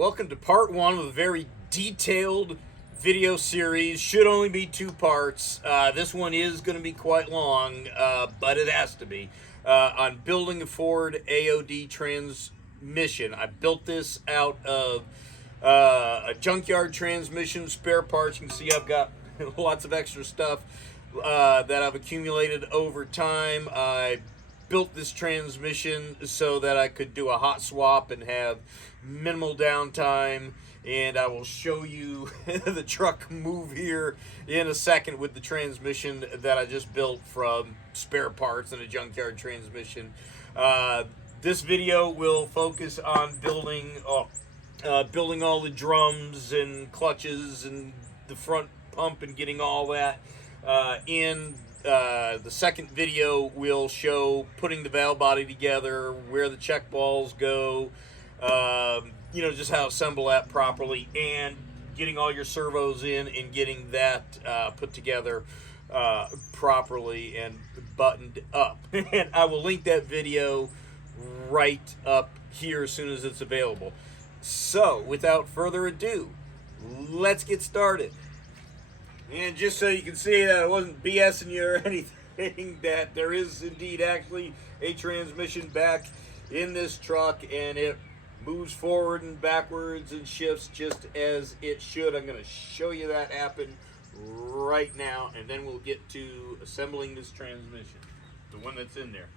Welcome to part one of a very detailed video series. Should only be two parts. This one is going to be quite long, but it has to be. On building a Ford AOD transmission. I built this out of a junkyard transmission, spare parts. You can see I've got lots of extra stuff that I've accumulated over time. I built this transmission so that I could do a hot swap and have minimal downtime, and I will show you the truck move here in a second with the transmission that I just built from spare parts and a junkyard transmission. This video will focus on building all the drums and clutches and the front pump and getting all that in. The second video will show putting the valve body together, where the check balls go, just how to assemble that properly, and getting all your servos in and getting that put together properly and buttoned up. And I will link that video right up here as soon as it's available. So, without further ado, let's get started. And just so you can see that I wasn't BSing you or anything, that there is indeed actually a transmission back in this truck, and it moves forward and backwards and shifts just as it should. I'm going to show you that happen right now, and then we'll get to assembling this transmission, the one that's in there.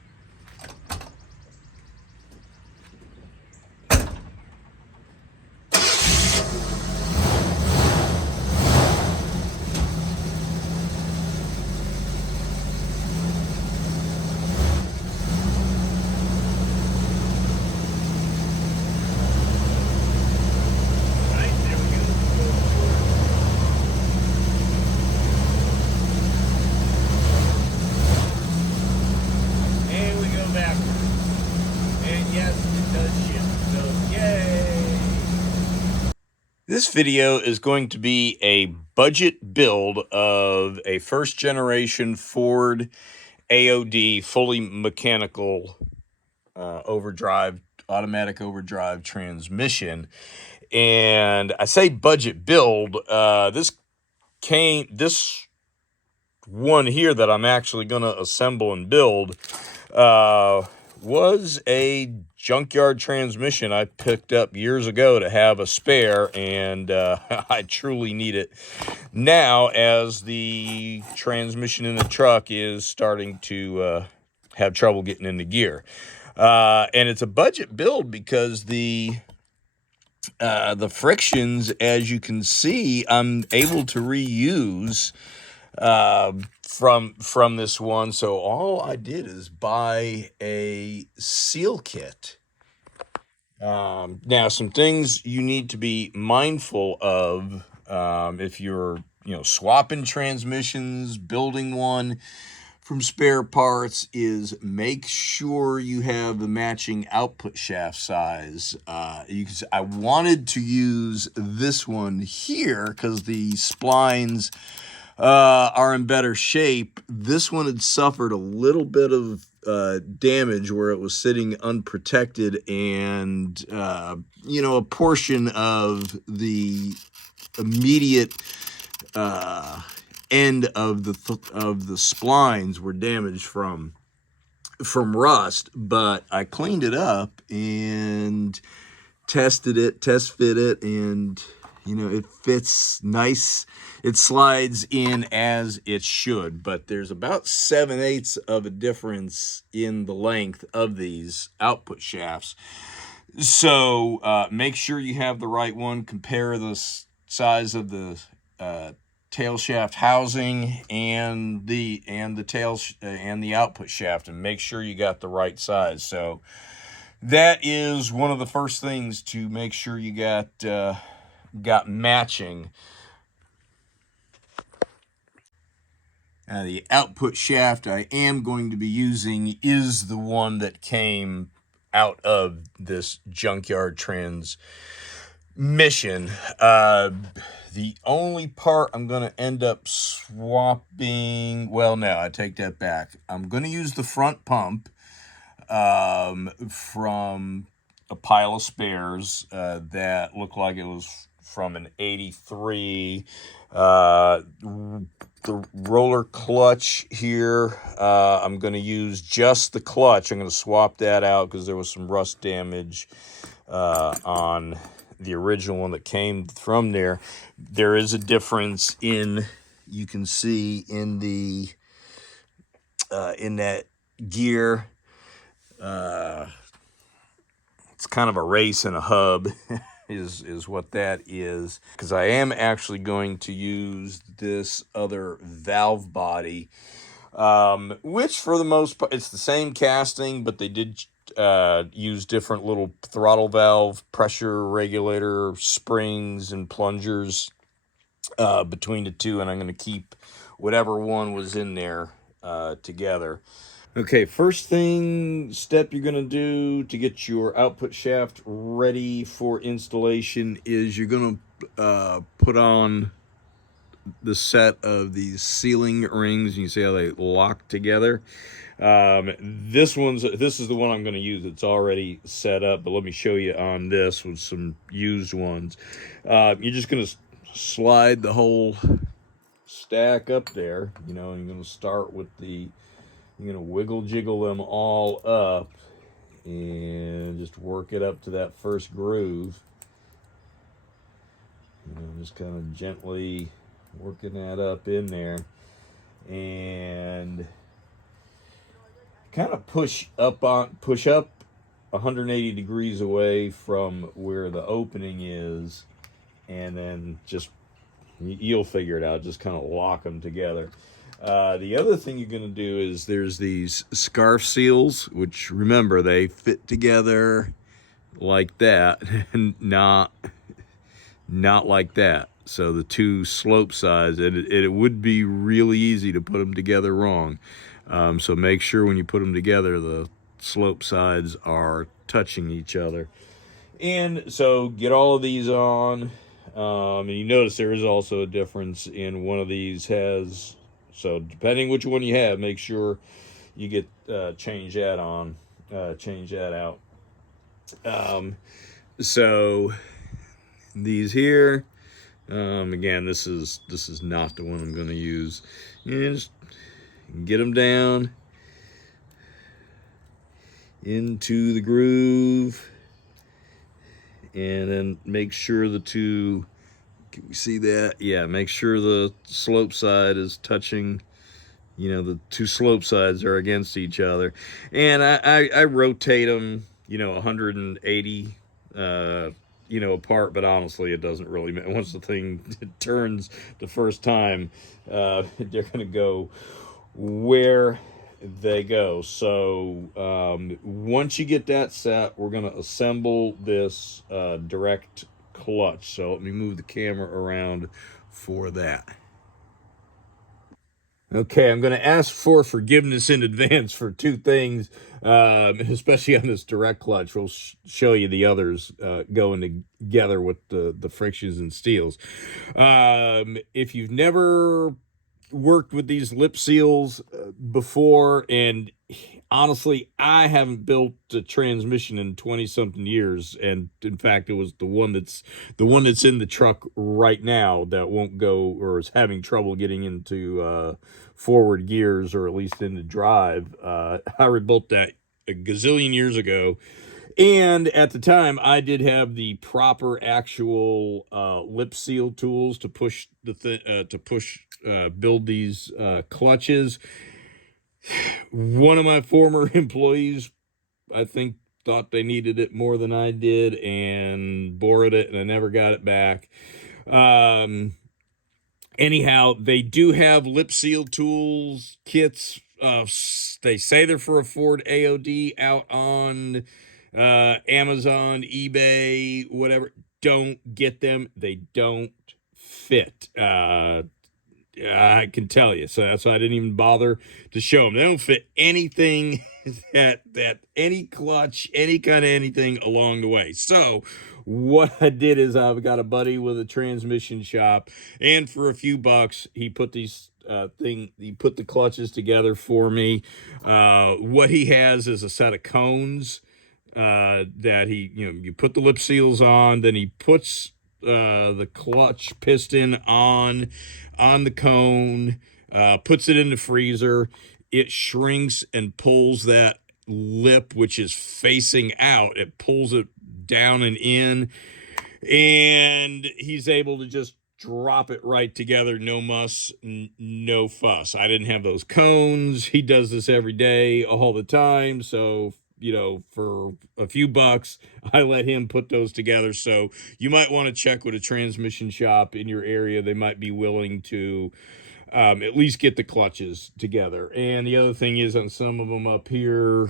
This video is going to be a budget build of a first generation Ford AOD fully mechanical automatic overdrive transmission. And I say budget build, this one here that I'm actually going to assemble and build was a junkyard transmission I picked up years ago to have a spare, and I truly need it now as the transmission in the truck is starting to have trouble getting into gear. And it's a budget build because the frictions, as you can see, I'm able to reuse from this one. So all I did is buy a seal kit. Now, some things you need to be mindful of if you're swapping transmissions, building one from spare parts, is make sure you have the matching output shaft size. I wanted to use this one here because the splines are in better shape. This one had suffered a little bit of damage where it was sitting unprotected, and a portion of the immediate end of the splines were damaged from rust. But I cleaned it up and test fit it, and it fits nice. It slides in as it should, but there's about 7/8 of a difference in the length of these output shafts. So make sure you have the right one. Compare the size of the tail shaft housing and the tail and the output shaft, and make sure you got the right size. So that is one of the first things to make sure you got matching. The output shaft I am going to be using is the one that came out of this junkyard transmission. The only part I'm going to end up swapping, well, no, I take that back. I'm going to use the front pump from a pile of spares that looked like it was from an 83. The roller clutch here, I'm going to use just the clutch. I'm going to swap that out because there was some rust damage on the original one that came from there. There is a difference in, you can see in the in that gear, it's kind of a race and a hub is what that is, because I am actually going to use this other valve body, which for the most part it's the same casting, but they did use different little throttle valve pressure regulator springs and plungers between the two, and I'm going to keep whatever one was in there together. Okay, first step you're going to do to get your output shaft ready for installation is you're going to put on the set of these sealing rings. You see how they lock together. This is the one I'm going to use. It's already set up, but let me show you on this with some used ones. You're just going to slide the whole stack up there, and you're going to start with you're going to wiggle jiggle them all up and just work it up to that first groove. Just kind of gently working that up in there, and kind of push up 180 degrees away from where the opening is, and then you'll figure it out. Just kind of lock them together. The other thing you're going to do is there's these scarf seals, which, remember, they fit together like that and not like that. So the two slope sides, it would be really easy to put them together wrong. So make sure when you put them together, the slope sides are touching each other. And so get all of these on. And you notice there is also a difference in one of these has... So depending which one you have, make sure you get change that out. So these here, again, this is not the one I'm going to use. Just get them down into the groove, and then make sure the two. Can we see that? Yeah, make sure the slope side is touching, the two slope sides are against each other. And I rotate them, 180, apart, but honestly, it doesn't really matter. Once the thing turns the first time, they're going to go where they go. So once you get that set, we're going to assemble this direct clutch. So let me move the camera around for that. Okay, I'm going to ask for forgiveness in advance for two things, especially on this direct clutch. We'll show you the others going together with the frictions and steels. If you've never worked with these lip seals before, and honestly, I haven't built a transmission in 20-something years, and in fact, it was the one that's in the truck right now that won't go, or is having trouble getting into forward gears, or at least into drive. I rebuilt that a gazillion years ago, and at the time, I did have the proper actual lip seal tools to push build these clutches. One of my former employees, I think, thought they needed it more than I did and borrowed it, and I never got it back. Anyhow, they do have lip seal tools kits. They say they're for a Ford AOD out on Amazon, eBay, whatever. Don't get them. They don't fit. I can tell you. So that's why I didn't even bother to show them. They don't fit anything that any clutch, any kind of anything along the way. So what I did is I've got a buddy with a transmission shop, and for a few bucks, he put these he put the clutches together for me. What he has is a set of cones that you put the lip seals on, then he puts the clutch piston on the cone, puts it in the freezer. It shrinks and pulls that lip, which is facing out. It pulls it down and in, and he's able to just drop it right together. No muss, no fuss. I didn't have those cones. He does this every day, all the time. So, for a few bucks, I let him put those together. So you might want to check with a transmission shop in your area. They might be willing to at least get the clutches together. And the other thing is, on some of them up here,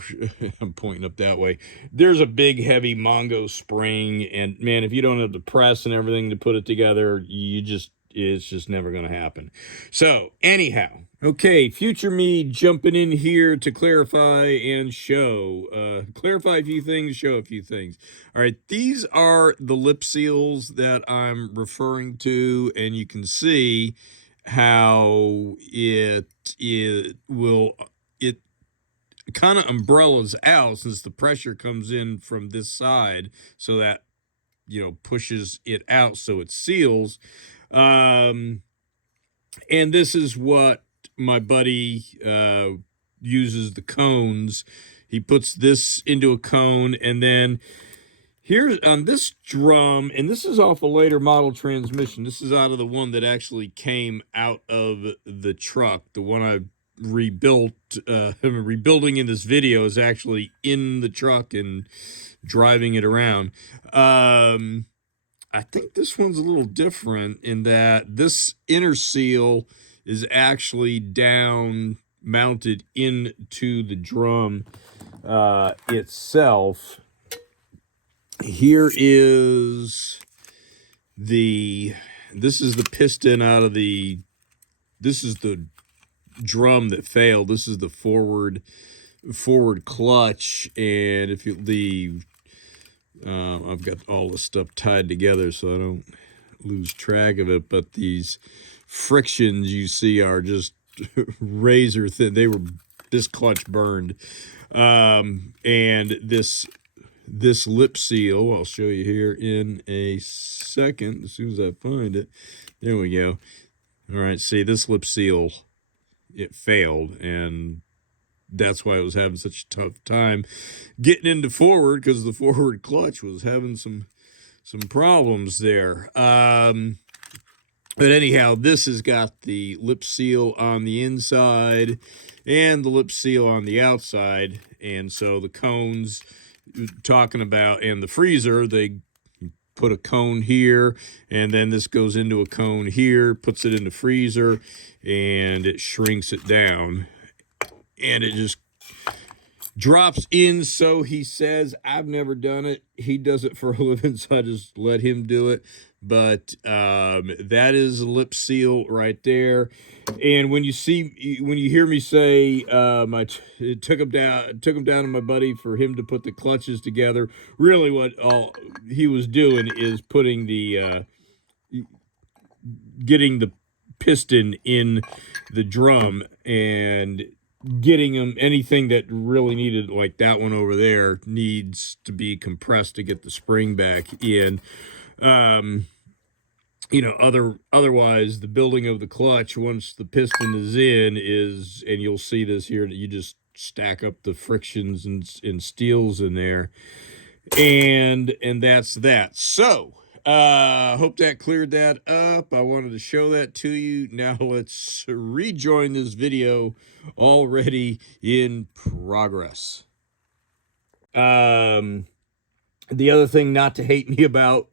I'm pointing up that way, there's a big heavy Mongo spring, and man, if you don't have the press and everything to put it together, it's just never going to happen. So anyhow, okay, future me jumping in here to clarify and show. Clarify a few things, show a few things. All right, these are the lip seals that I'm referring to, and you can see how it kind of umbrellas out, since the pressure comes in from this side, so that pushes it out, so it seals. And this is what my buddy uses the cones. He puts this into a cone, and then here's on this drum, and this is off a later model transmission. This is out of the one that actually came out of the truck. The one I rebuilt, rebuilding in this video, is actually in the truck and driving it around. I think this one's a little different in that this inner seal is actually down, mounted into the drum itself. Here is this is the piston out of this is the drum that failed. This is the forward clutch, and if you I've got all the stuff tied together so I don't lose track of it, but these frictions you see are just razor thin. This clutch burned, and this lip seal, I'll show you here in a second as soon as I find it. There we go. All right, see, this lip seal, it failed, and that's why I was having such a tough time getting into forward, because the forward clutch was having some problems there. But anyhow, this has got the lip seal on the inside and the lip seal on the outside, and so the cones talking about, and the freezer, they put a cone here, and then this goes into a cone here, puts it in the freezer, and it shrinks it down, and it just drops in. So he says, I've never done it. He does it for a living, so I just let him do it. But that is a lip seal right there. And when you hear me say it took him down to my buddy for him to put the clutches together, really what all he was doing is putting getting the piston in the drum and getting them, anything that really needed, like that one over there, needs to be compressed to get the spring back in. Otherwise the building of the clutch, once the piston is in, and you'll see this here, that you just stack up the frictions and steels in there, and that's that. So hope that cleared that up. I wanted to show that to you. Now let's rejoin this video already in progress. The other thing not to hate me about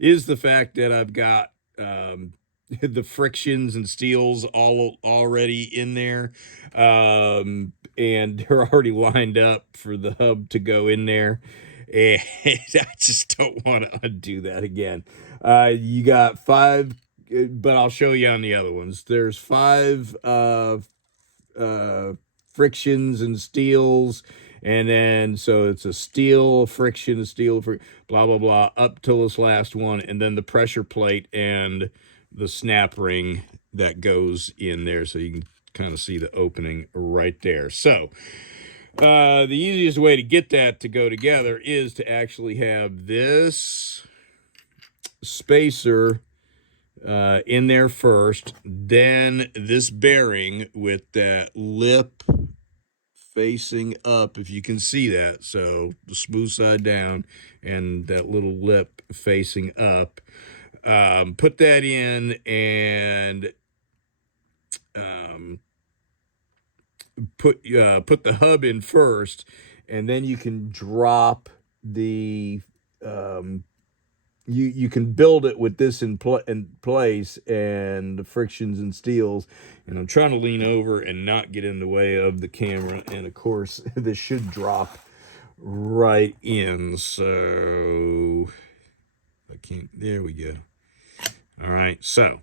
is the fact that I've got the frictions and steels all already in there, and they're already lined up for the hub to go in there, and I just don't want to undo that again. You got 5, but I'll show you on the other ones. There's 5 frictions and steels, and then so it's a steel friction, blah blah blah, up till this last one, and then the pressure plate and the snap ring that goes in there, so you can kind of see the opening right there. So The easiest way to get that to go together is to actually have this spacer in there first, then this bearing with that lip facing up, if you can see that. So the smooth side down and that little lip facing up. Put that in and put the hub in first, and then you can drop the you can build it with this in place and the frictions and steels. And I'm trying to lean over and not get in the way of the camera, and of course this should drop right in, so I can't. There we go. All right, so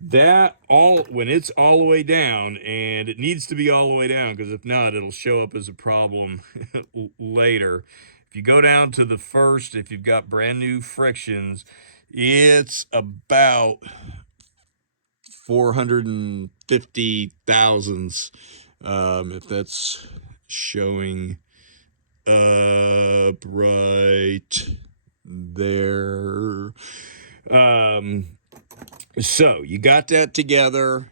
that when it's all the way down, and it needs to be all the way down, because if not, it'll show up as a problem later. If you go down to the first, if you've got brand new frictions, it's about 450 thousandths, if that's showing up right there. So you got that together.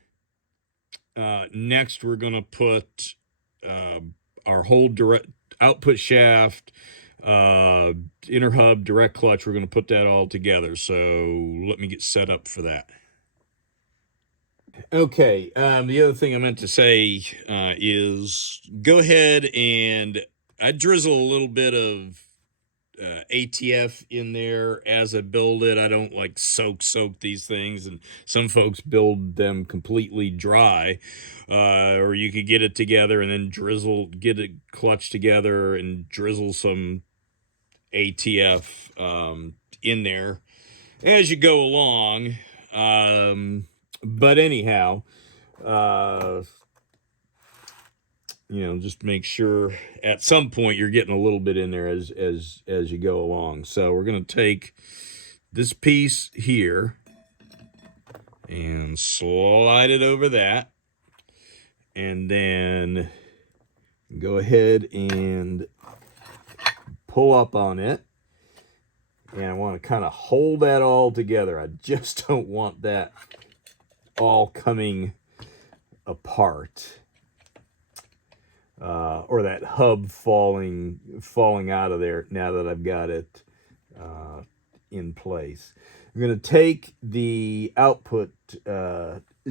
Next, we're going to put our whole direct output shaft, inner hub, direct clutch. We're going to put that all together. So let me get set up for that. Okay, the other thing I meant to say is go ahead and I drizzle a little bit of ATF in there as I build it. I don't like soak these things, and some folks build them completely dry, or you could get it together and then get it clutch together and drizzle some ATF in there as you go along. But anyhow, just make sure at some point you're getting a little bit in there as you go along. So we're going to take this piece here and slide it over that, and then go ahead and pull up on it. And I want to kind of hold that all together. I just don't want that all coming apart. Or that hub falling out of there now that I've got it in place. I'm going to take the output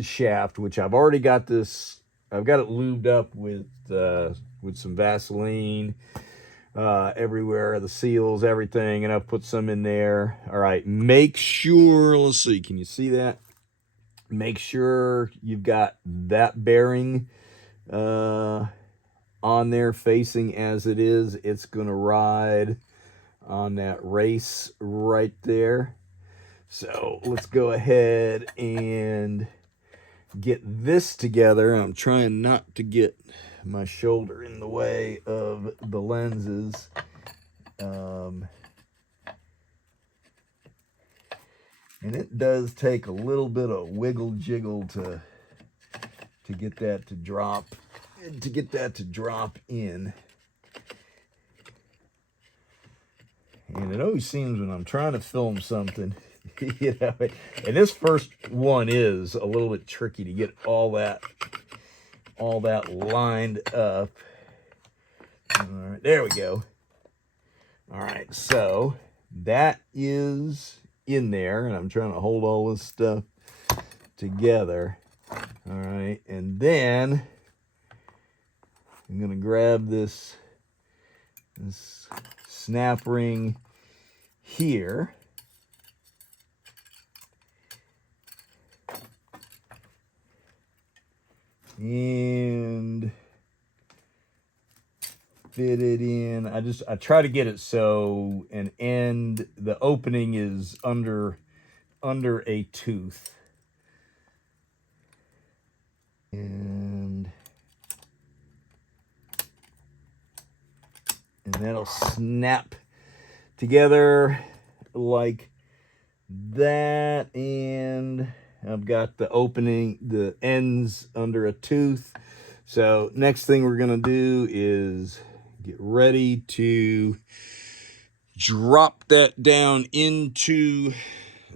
shaft, which I've already got this. I've got it lubed up with some Vaseline everywhere, the seals, everything, and I've put some in there. All right, make sure. Let's see. Can you see that? Make sure you've got that bearing on there facing as it is. It's going to ride on that race right there. So let's go ahead and get this together. I'm trying not to get my shoulder in the way of the lenses. And it does take a little bit of wiggle jiggle to get that to drop in. And it always seems when I'm trying to film something, and this first one is a little bit tricky to get all that lined up. All right, there we go. All right, so that is in there, and I'm trying to hold all this stuff together. All right, and then I'm going to grab this snap ring here. And fit it in. I try to get it so the opening is under a tooth. And that'll snap together like that. And I've got the ends under a tooth. So next thing we're gonna do is get ready to drop that down into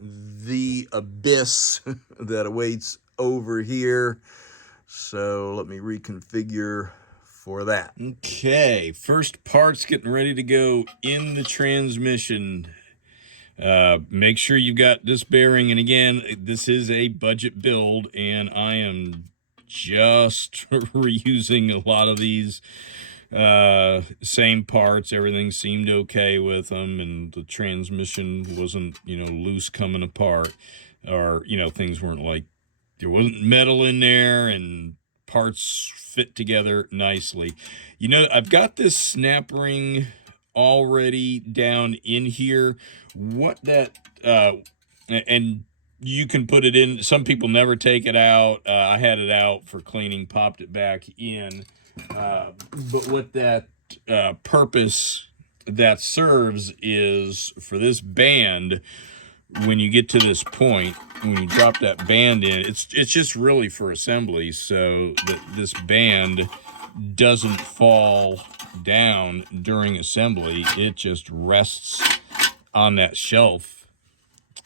the abyss that awaits over here. So let me reconfigure for that. Okay, first part's getting ready to go in the transmission. Make sure you've got this bearing, and again, this is a budget build, and I am just reusing a lot of these same parts. Everything seemed okay with them, and the transmission wasn't, loose coming apart, or, things weren't like, there wasn't metal in there, and parts fit together nicely. I've got this snap ring already down in here. What that, and you can put it in. Some people never take it out. I had it out for cleaning, popped it back in. But what that purpose that serves is for this band. When you get to this point, when you drop that band in, it's just really for assembly, so that this band doesn't fall down during assembly. It just rests on that shelf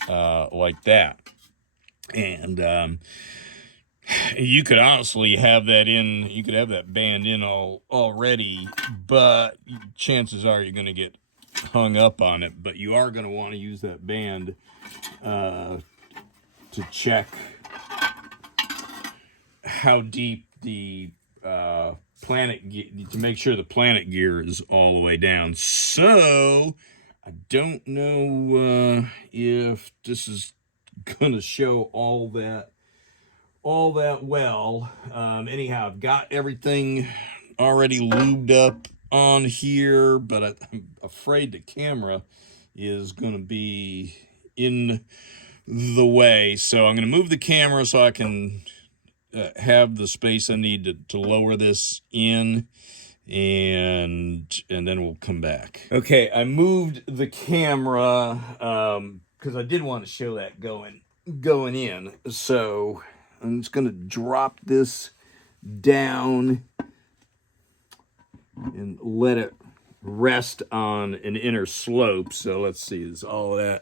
like that. And you could honestly have that in, you could have that band in already, but chances are you're going to get hung up on it. But you are going to want to use that band to check how deep the to make sure the planet gear is all the way down. So I don't know if this is gonna show all that well. Anyhow, I've got everything already lubed up on here, but I'm afraid the camera is gonna be in the way, so I'm gonna move the camera so I can have the space I need to lower this in, and then we'll come back. Okay, I moved the camera because I did want to show that going in. So I'm just gonna drop this down and let it rest on an inner slope. So let's see, is all that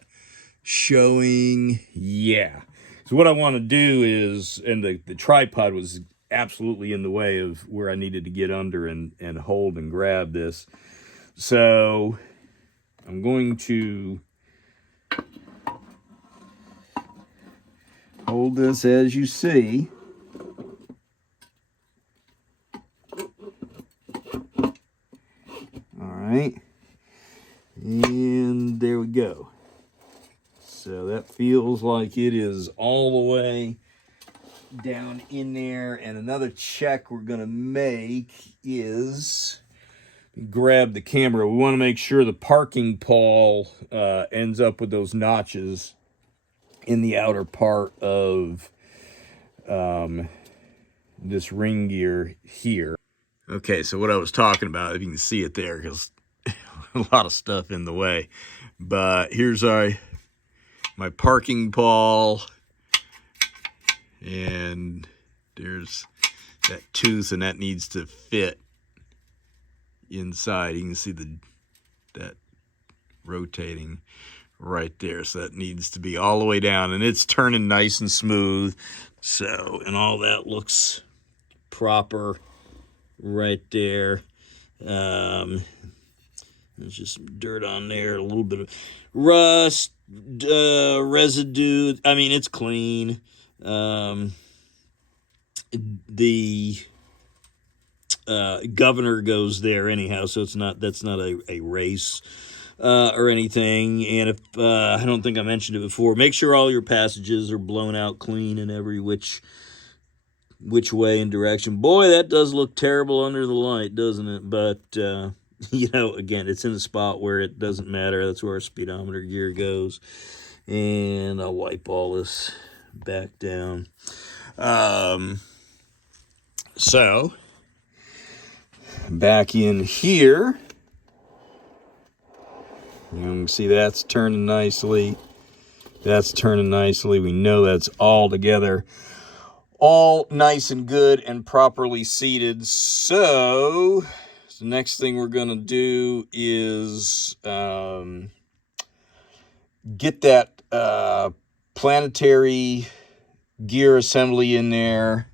showing? Yeah. So what I want to do is, and the tripod was absolutely in the way of where I needed to get under and hold and grab this. So I'm going to hold this as you see. All right. And there we go. So that feels like it is all the way down in there. And another check we're going to make is grab the camera. We want to make sure the parking pawl ends up with those notches in the outer part of this ring gear here. Okay, so what I was talking about, if you can see it there, because a lot of stuff in the way. But here's my parking pawl, and there's that tooth, and that needs to fit inside. You can see that rotating right there, so that needs to be all the way down, and it's turning nice and smooth. So, and all that looks proper right there. There's just some dirt on there, a little bit of rust, residue. I mean, it's clean. The governor goes there anyhow, so that's not a race or anything. And if I don't think I mentioned it before, make sure all your passages are blown out clean in every which way and direction. Boy, that does look terrible under the light, doesn't it? But again, it's in a spot where it doesn't matter. That's where our speedometer gear goes. And I'll wipe all this back down. So back in here, you can see that's turning nicely. That's turning nicely. We know that's all together all nice and good and properly seated. So the next thing we're going to do is get that planetary gear assembly in there,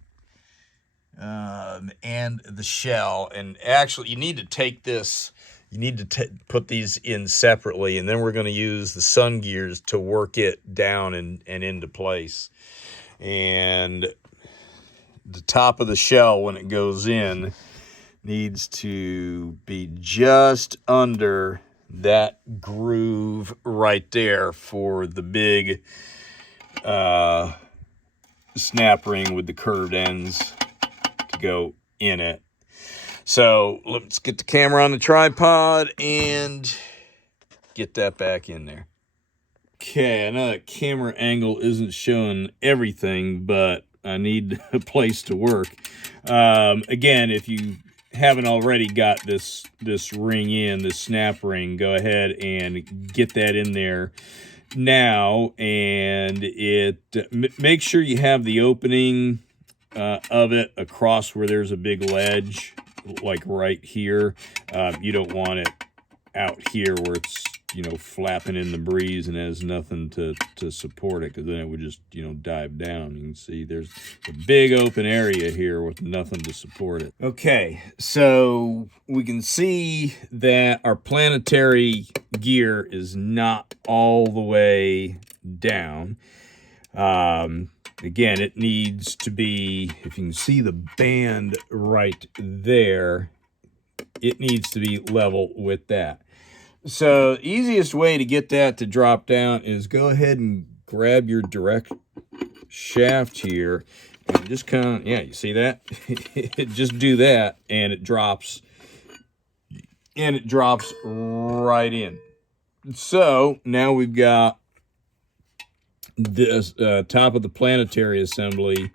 and the shell. And actually, you need to take this, put these in separately, and then we're going to use the sun gears to work it down and into place. And the top of the shell, when it goes in, needs to be just under that groove right there for the big snap ring with the curved ends to go in it. So let's get the camera on the tripod and get that back in there. Okay, I know that camera angle isn't showing everything, but I need a place to work. Again, if you haven't already got this ring in, this snap ring, go ahead and get that in there now. And make sure you have the opening of it across where there's a big ledge, like right here. You don't want it out here where it's, you know, flapping in the breeze and has nothing to support it, because then it would just, you know, dive down. You can see there's a big open area here with nothing to support it. Okay, so we can see that our planetary gear is not all the way down. Again, it needs to be, if you can see the band right there, it needs to be level with that. So the easiest way to get that to drop down is go ahead and grab your direct shaft here and just kind of, yeah, you see that? Just do that and it drops right in. So now we've got this top of the planetary assembly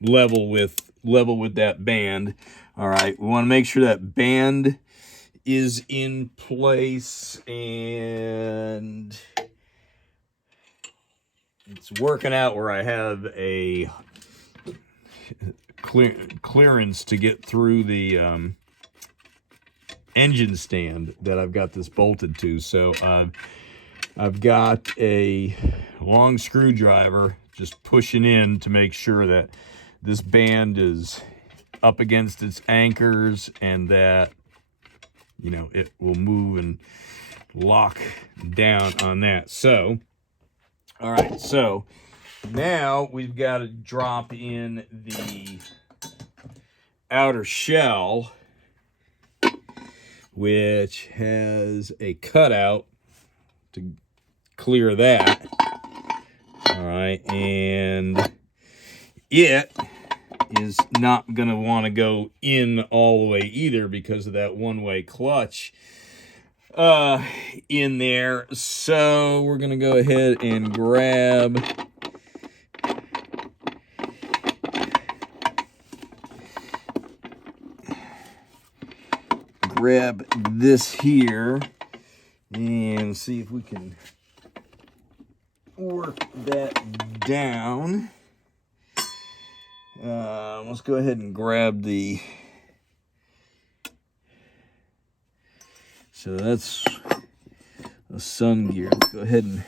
level with that band. All right, we want to make sure that band is in place, and it's working out where I have a clearance to get through the engine stand that I've got this bolted to. So I've got a long screwdriver just pushing in to make sure that this band is up against its anchors and that, you know, it will move and lock down on that. So, all right, so now we've got to drop in the outer shell, which has a cutout to clear that. All right, and it is not going to want to go in all the way either because of that one-way clutch in there. So we're going to go ahead and grab this here and see if we can work that down. Let's go ahead and grab the, so that's a sun gear. Let's go ahead and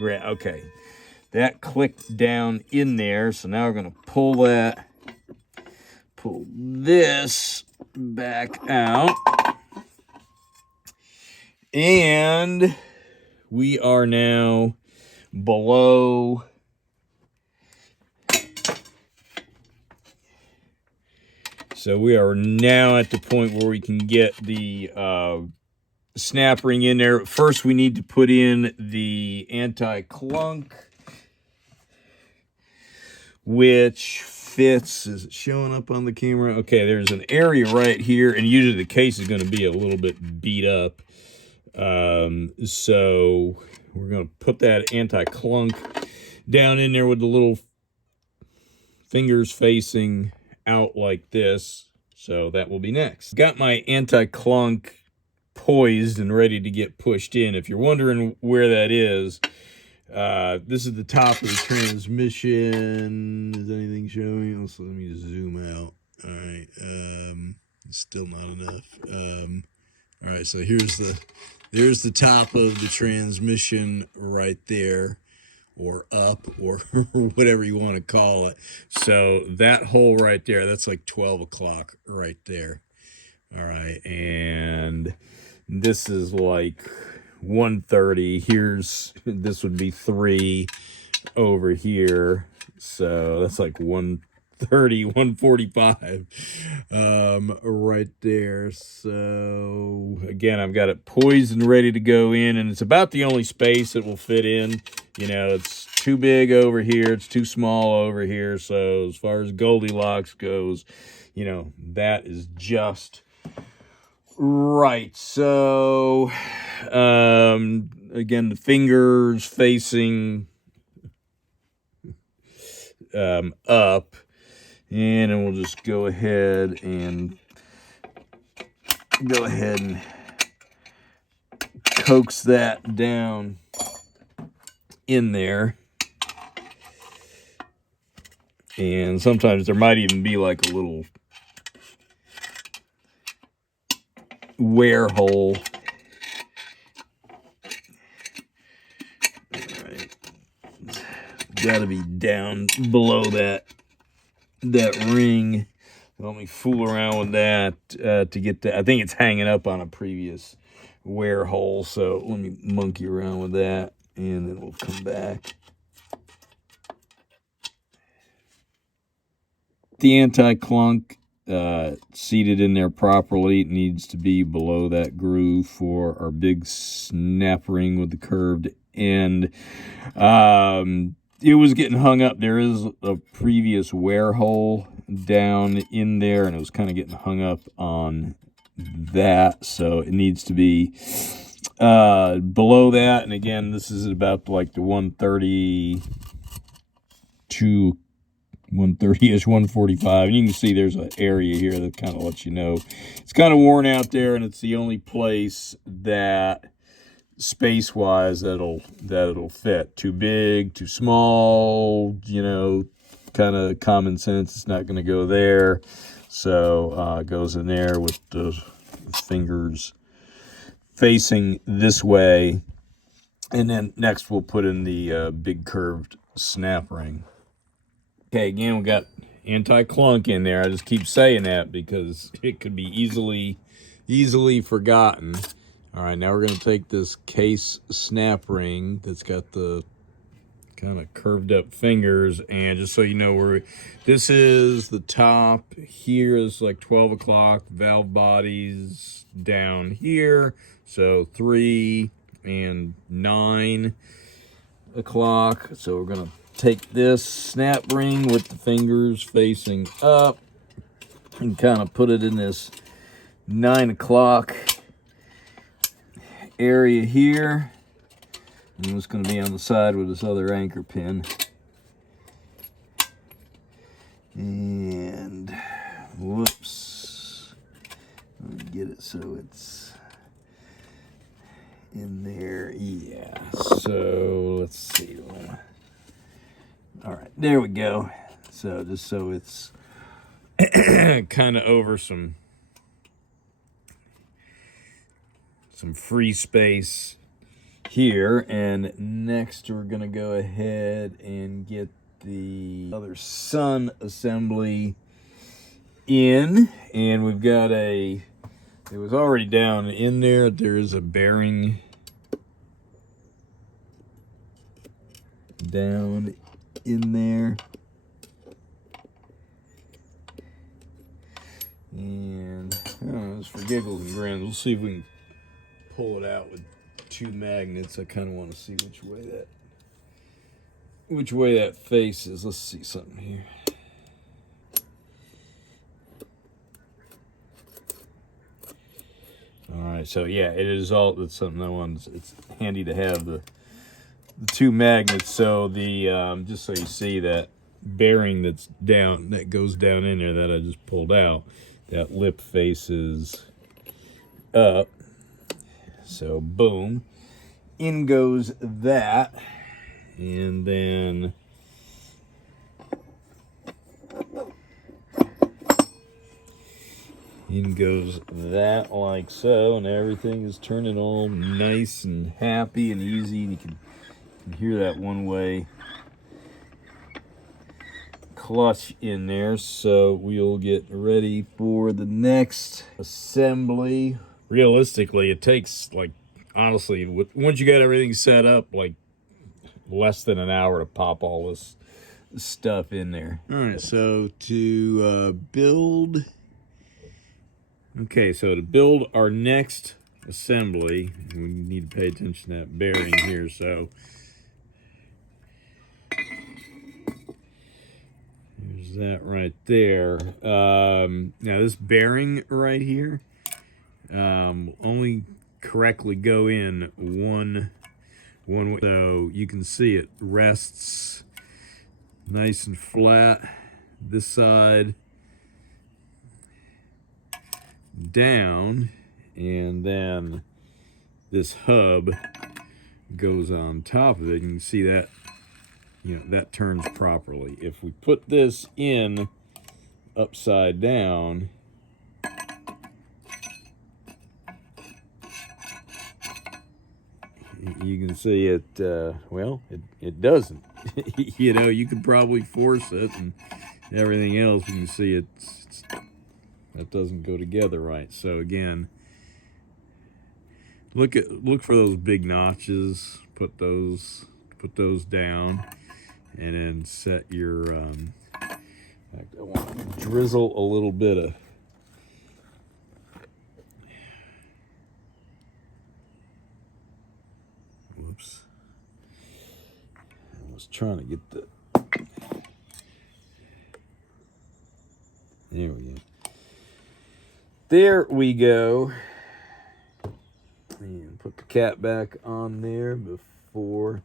grab, okay. That clicked down in there, so now we're gonna pull this back out. And we are now below So we are now at the point where we can get the snap ring in there. First, we need to put in the anti-clunk, which fits. Is it showing up on the camera? Okay, there's an area right here, and usually the case is going to be a little bit beat up. So we're going to put that anti-clunk down in there with the little fingers facing out like this. So that will be next. Got my anti-clunk poised and ready to get pushed in. If you're wondering where that is, This is the top of the transmission. Is anything showing? Also, let me zoom out. All right. Still not enough. All right. So there's the top of the transmission right there, or up, or whatever you want to call it. So that hole right there, that's like 12 o'clock right there. All right. And this is like 1:30. This would be 3 over here. So that's like 1:30, 1:45 right there. So again, I've got it poised and ready to go in, and it's about the only space it will fit in. You know, it's too big over here, it's too small over here. So as far as Goldilocks goes, you know, that is just right. So again, the fingers facing up, and then we'll just go ahead and coax that down in there. And sometimes there might even be like a little wear hole. All right. Got to be down below that ring. Let me fool around with that to get that. I think it's hanging up on a previous wear hole, so let me monkey around with that, and then we'll come back. The anti-clunk seated in there properly. It needs to be below that groove for our big snap ring with the curved end. It was getting hung up. There is a previous wear hole down in there, and it was kind of getting hung up on that, so it needs to be below that. And again, this is about like the 1:30 to 1:30-ish, 1:45. And you can see there's an area here that kind of lets you know it's kind of worn out there, and it's the only place that space-wise that'll fit. Too big, too small, you know, kind of common sense. It's not going to go there. So it goes in there with the fingers facing this way. And then next we'll put in the big curved snap ring. Okay, again, we got anti-clunk in there. I just keep saying that because it could be easily forgotten. All right, now we're going to take this case snap ring that's got the kind of curved up fingers, and just so you know, this is the top. Here is like 12 o'clock, valve bodies down here. So 3 and 9 o'clock. So we're going to take this snap ring with the fingers facing up and kind of put it in this 9 o'clock area here. And it's going to be on the side with this other anchor pin. And whoops. Let me get it so it's in there. Yeah. So let's see. All right, there we go. So just so it's kind of over some free space here. And next we're gonna go ahead and get the other sun assembly in, and we've got it was already down in there. There is a bearing down in there, and I don't know, just for giggles and grins, we'll see if we can pull it out with 2 magnets. I kind of want to see which way that faces. Let's see something here. All right, so yeah, that's something I want. It's handy to have the 2 magnets. So the just so you see that bearing that goes down in there that I just pulled out, that lip faces up. So boom, in goes that, And then in goes that, like so, and everything is turning all nice and happy and easy. And you can hear that one-way clutch in there. So we'll get ready for the next assembly. Realistically, it takes, like, honestly, once you got everything set up, like less than an hour to pop all this stuff in there. All right, so to build our next assembly, we need to pay attention to that bearing here. So there's that right there. Now this bearing right here only correctly go in one way. So you can see it rests nice and flat this side down, and then this hub goes on top of it. You can see that, you know, that turns properly. If we put this in upside down, you can see it, well, it doesn't. You know, you could probably force it and everything else. You can see that doesn't go together right. So again, look for those big notches. Put those down, and then set your. In fact, I want to drizzle a little bit of. Whoops. I was trying to get the. There we go. There we go. And put the cap back on there before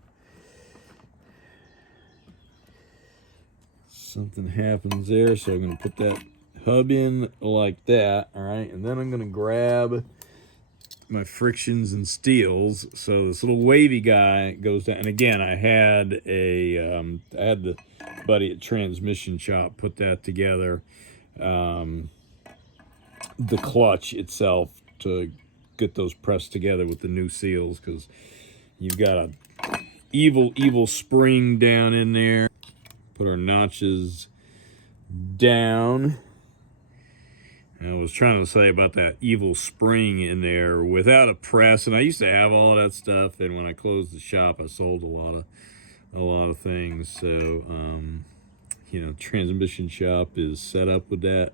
something happens there. So I'm going to put that hub in like that. All right. And then I'm going to grab my frictions and steels. So this little wavy guy goes down. And again, I had the buddy at Transmission Shop put that together. The clutch itself to get those pressed together with the new seals, because you've got a evil spring down in there. Put our notches down. And I was trying to say about that evil spring in there without a press, and I used to have all that stuff, and when I closed the shop I sold a lot of things. So you know, Transmission Shop is set up with that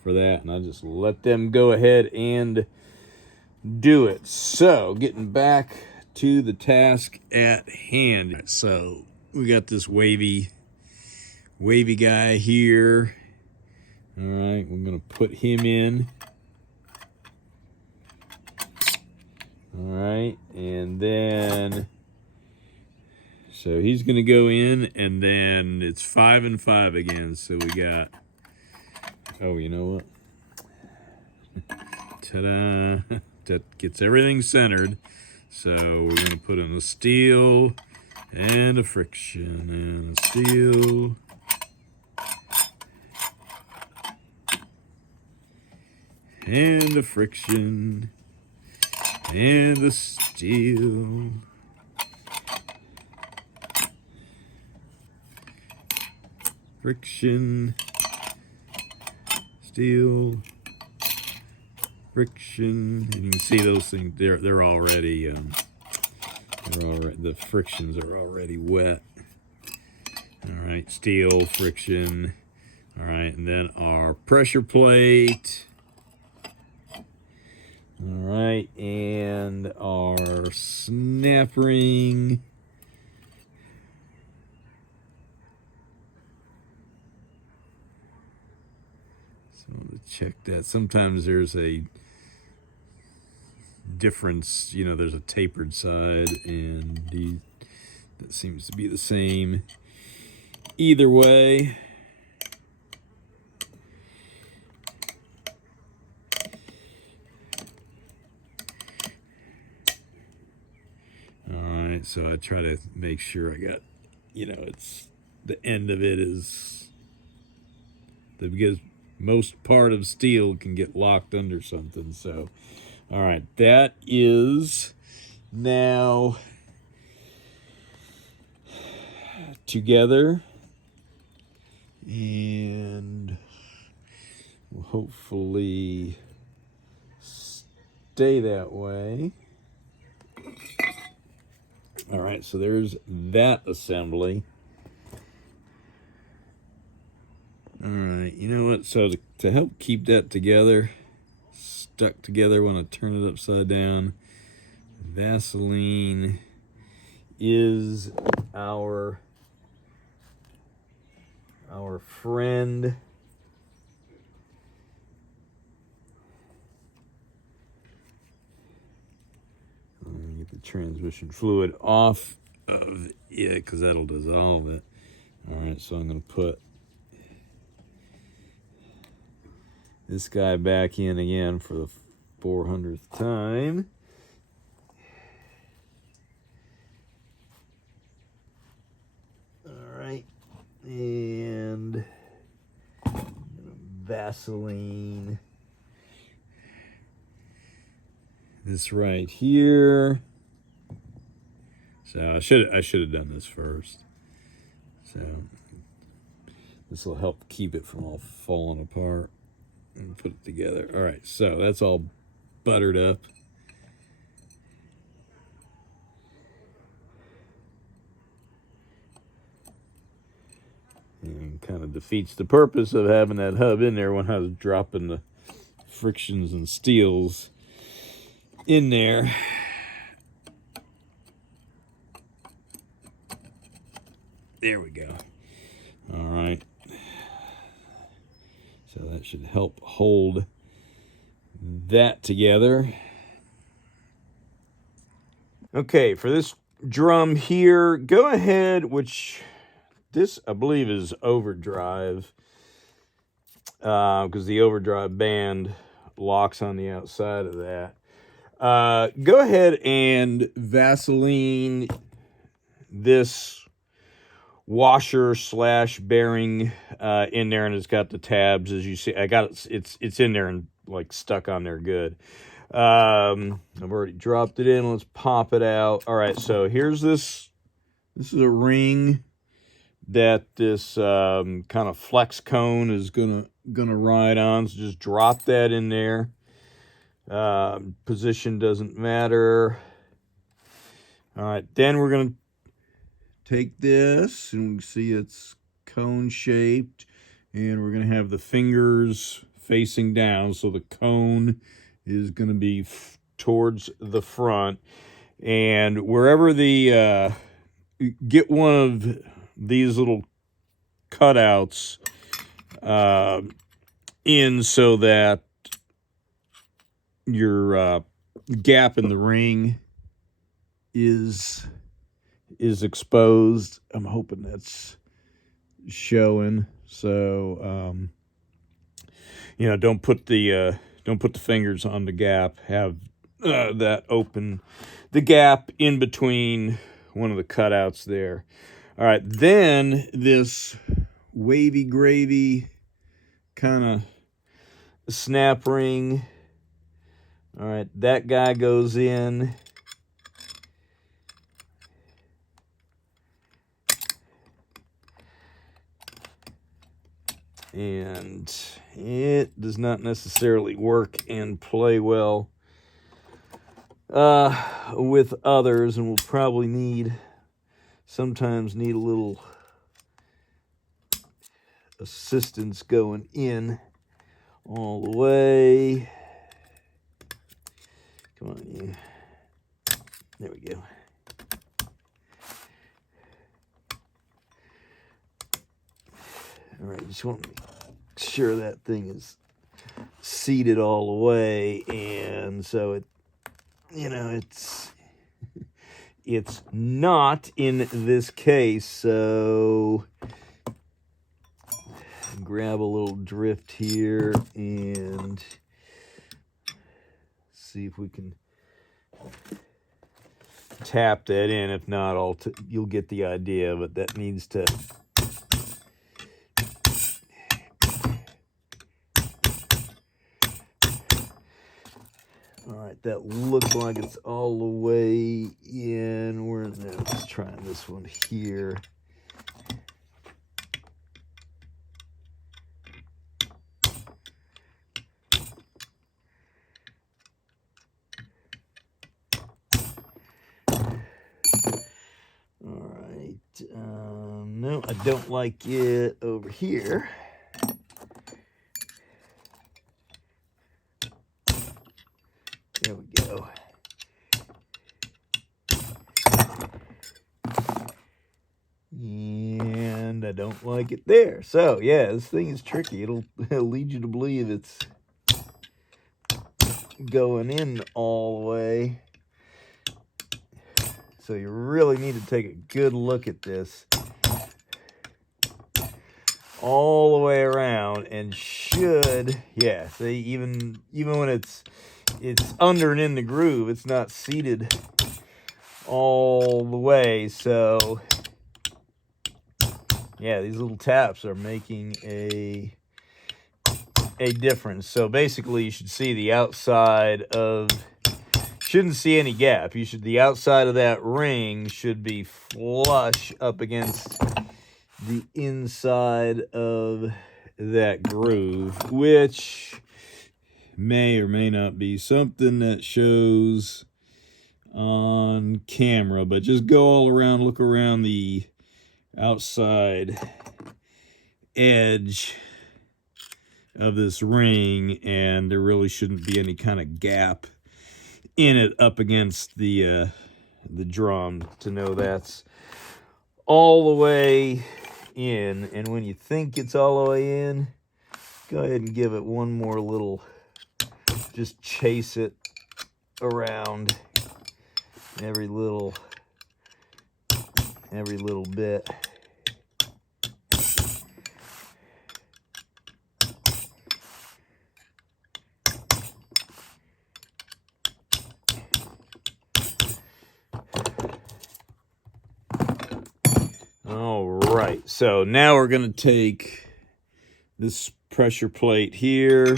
for that, and I just let them go ahead and do it. So getting back to the task at hand. So we got this wavy guy here. All right, we're gonna put him in. All right, and then so he's gonna go in, and then it's 5 and 5 again. So we got, oh, you know what? Ta-da! That gets everything centered. So we're going to put in a steel and a friction and a steel. And a friction and a steel. Friction, steel, friction, and you can see those things. They're already the frictions are already wet. All right, steel, friction. All right, and then our pressure plate. All right, and our snap ring. So I want to check that. Sometimes there's a difference, you know, there's a tapered side, and that seems to be the same either way. All right, So I try to make sure I got, it's the end of it is because most part of steel can get locked under something. So, all right, that is now together, and will hopefully stay that way. All right, so there's that assembly. All right, you know what? So to help keep that together, stuck together when I turn it upside down, Vaseline is our friend. Get the transmission fluid off of it because that'll dissolve it. All right, so I'm going to put this guy back in again for the 400th time. All right, and Vaseline this right here. So I should have done this first. So this will help keep it from all falling apart and put it together. All right, so that's all buttered up. And kind of defeats the purpose of having that hub in there when I was dropping the frictions and steels in there. There we go. All right. So that should help hold that together. Okay, for this drum here, go ahead, which this I believe is overdrive, because the overdrive band locks on the outside of that. Go ahead and Vaseline this washer / bearing in there, and it's got the tabs, as you see. I got it. It's in there and like stuck on there good. I've already dropped it in. Let's pop it out. All right, so here's this. This is a ring that this kind of flex cone is gonna ride on. So just drop that in there. Position doesn't matter. All right, then we're gonna take this, and we can see it's cone shaped, and we're gonna have the fingers facing down, so the cone is gonna be towards the front, and wherever the get one of these little cutouts in so that your gap in the ring is exposed. I'm hoping that's showing. So don't put the fingers on the gap. Have that open the gap in between one of the cutouts there. All right, then this wavy gravy kind of snap ring. All right, that guy goes in. And it does not necessarily work and play well with others, and we'll probably sometimes need a little assistance going in all the way. Come on, you. There we go. All right, just want to make sure that thing is seated all the way, and so it's not in this case. So grab a little drift here and see if we can tap that in. If not, you'll get the idea, but that needs to... All right, that looks like it's all the way in. Let's try this one here. All right, no, I don't like it over here. There we go. And I don't like it there. So, yeah, this thing is tricky. It'll lead you to believe it's going in all the way. So you really need to take a good look at this all the way around, and should, yeah, see, even when it's under and in the groove, it's not seated all the way. So yeah, these little taps are making a difference. So basically, you should see the outside of, shouldn't see any gap. The outside of that ring should be flush up against the inside of that groove, which may or may not be something that shows on camera, but just go all around, look around the outside edge of this ring, and there really shouldn't be any kind of gap in it up against the drum to know that's all the way in. And when you think it's all the way in, go ahead and give it one more little, just chase it around every little bit. All right, so now we're going to take this pressure plate here.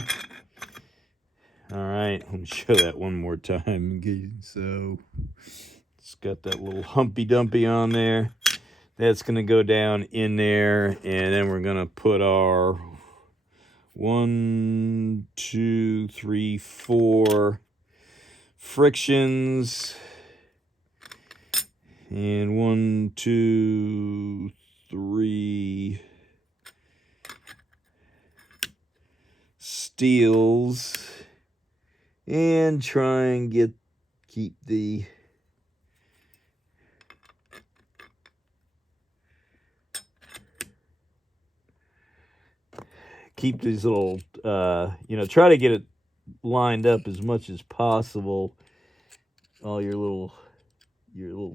All right, let me show that one more time. So it's got that little Humpy Dumpy on there. That's going to go down in there, and then we're going to put our 1, 2, 3, 4 frictions, and 1, 2, 3 steels, and try and keep these little, try to get it lined up as much as possible. All your little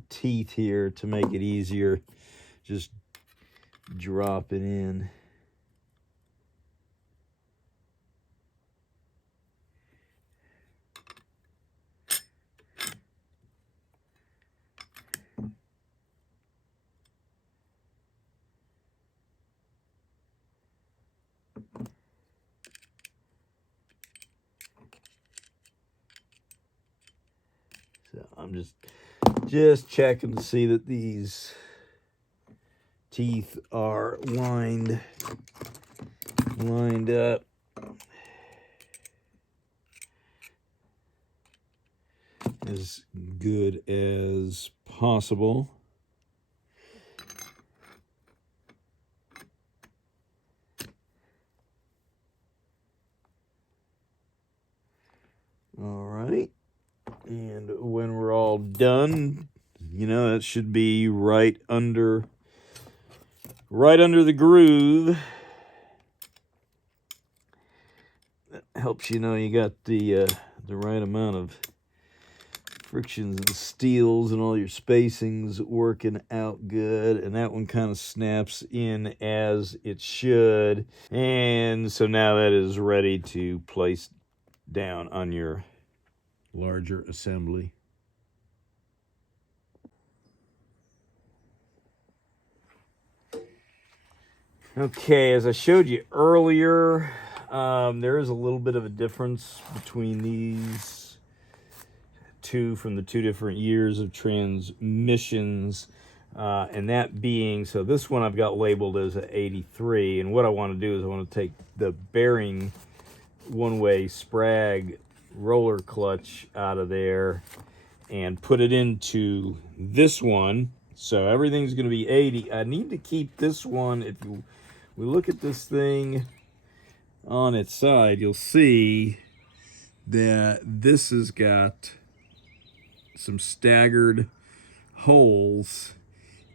teeth here to make it easier. Just drop it in. So I'm just checking to see that these teeth are lined up. As good as possible. All right, and when we're all done, that should be right under the groove. That helps you got the right amount of frictions and steels and all your spacings working out good. And that one kind of snaps in as it should. And so now that is ready to place down on your larger assembly. Okay, as I showed you earlier, there is a little bit of a difference between these two from the two different years of transmissions. And that being, so this one I've got labeled as an 83. And what I want to do is I want to take the bearing one-way Sprag roller clutch out of there and put it into this one. So everything's going to be 80. I need to keep this one. If we look at this thing on its side, you'll see that this has got some staggered holes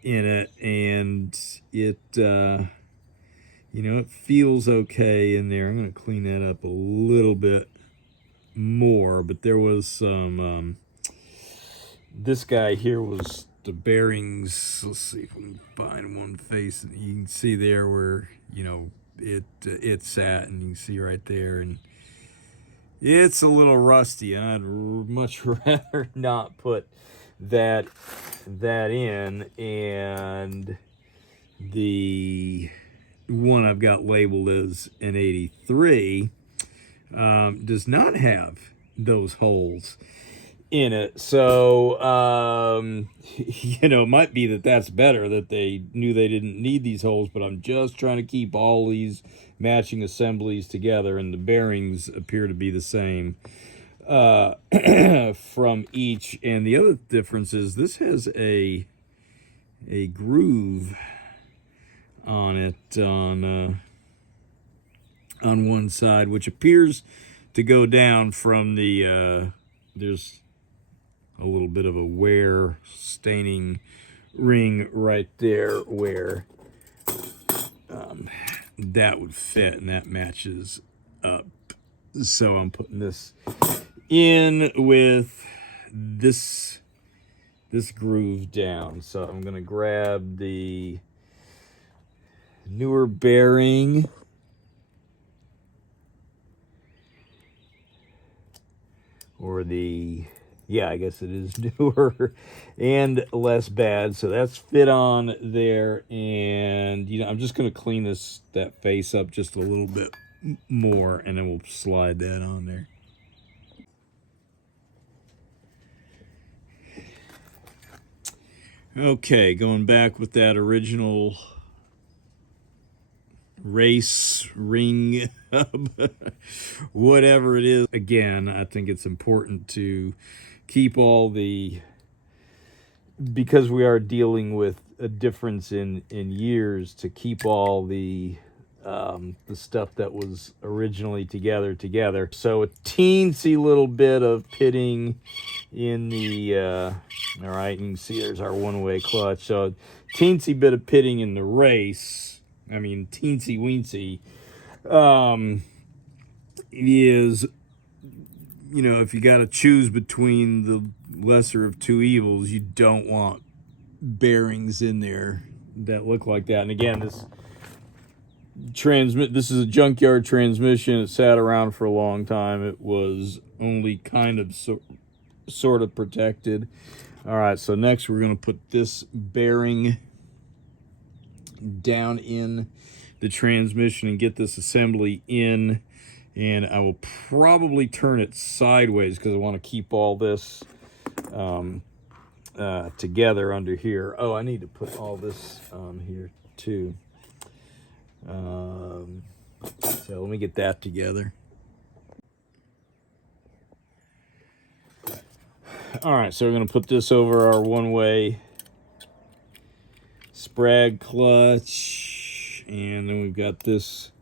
in it, and it you know, it feels okay in there. I'm going to clean that up a little bit more, but there was some this guy here was the bearings. Let's see if we can find one face. You can see there where, you know, it sat, and you can see right there, and it's a little rusty, and I'd much rather not put that in. And the one I've got labeled as an 83 does not have those holes in it. So you know, it might be that that's better, that they knew they didn't need these holes, but I'm just trying to keep all these matching assemblies together, and the bearings appear to be the same from each. And the other difference is this has a groove on it on one side, which appears to go down from the there's a little bit of a wear staining ring right there where that would fit, and that matches up. So I'm putting this in with this groove down. So I'm gonna grab the newer bearing, or the, yeah, I guess it is newer and less bad. So that's fit on there. And, you know, I'm just going to clean that face up just a little bit more, and then we'll slide that on there. Okay, going back with that original race ring hub, whatever it is. Again, I think it's important to keep all the, because we are dealing with a difference in years, to keep all the stuff that was originally together. So a teensy little bit of pitting in the all right, you can see there's our one-way clutch. So a teensy bit of pitting in the race, I mean teensy weensy, is, you know, if you got to choose between the lesser of two evils, you don't want bearings in there that look like that. And again, this is a junkyard transmission. It sat around for a long time. It was only kind of sort of protected. All right, so next we're going to put this bearing down in the transmission and get this assembly in. And I will probably turn it sideways because I want to keep all this together under here. Oh, I need to put all this on here too. So let me get that together. All right, so we're going to put this over our one-way Sprag clutch, and then we've got this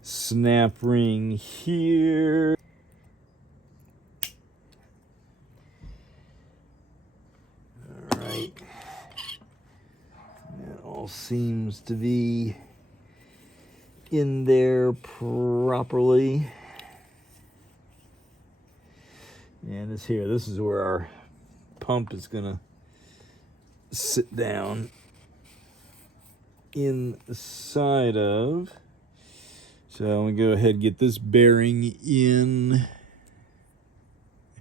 snap ring here. All right, that all seems to be in there properly. And this here, this is where our pump is gonna sit down inside of. So I'm gonna go ahead and get this bearing in.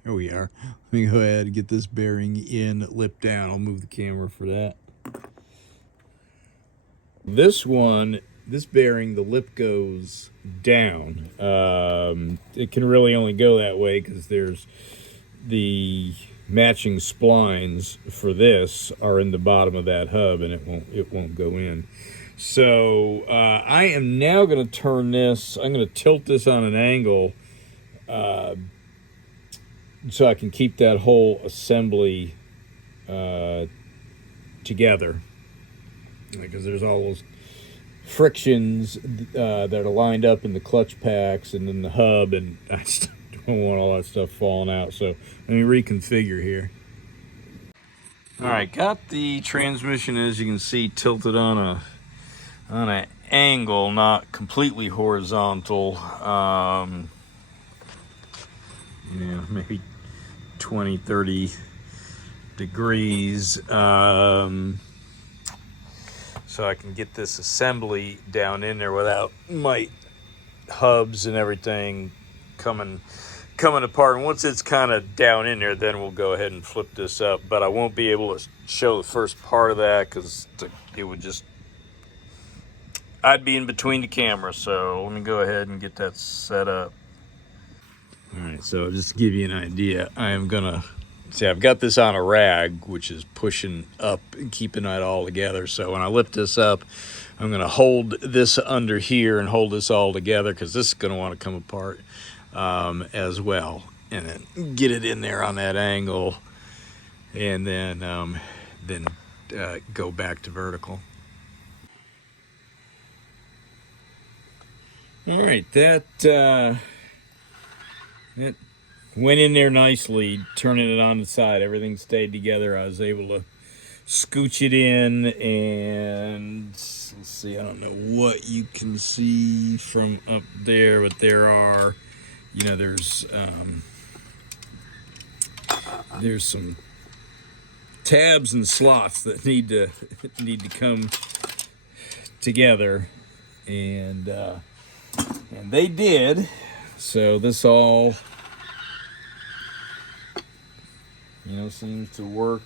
Here we are. Let me go ahead and get this bearing in, lip down. I'll move the camera for that. This one this bearing, the lip goes down. It can really only go that way because there's the matching splines for this are in the bottom of that hub, and it won't go in. So I am now going to turn this. I'm going to tilt this on an angle so I can keep that whole assembly together, because there's all those frictions that are lined up in the clutch packs and then the hub, and I just don't want all that stuff falling out. So let me reconfigure here. All right, got the transmission, as you can see, tilted on an angle, not completely horizontal. Maybe 20, 30 degrees. So I can get this assembly down in there without my hubs and everything coming apart. And once it's kind of down in there, then we'll go ahead and flip this up. But I won't be able to show the first part of that because it would just, I'd be in between the cameras. So let me go ahead and get that set up. All right, so just to give you an idea, I am gonna see, I've got this on a rag, which is pushing up and keeping it all together. So when I lift this up, I'm gonna hold this under here and hold this all together, because this is gonna want to come apart as well. And then get it in there on that angle, and then go back to vertical. All right, that went in there nicely, turning it on the side. Everything stayed together. I was able to scooch it in, and let's see, I don't know what you can see from up there, but there are, there's some tabs and slots that need to come together, and they did. So this all, seems to work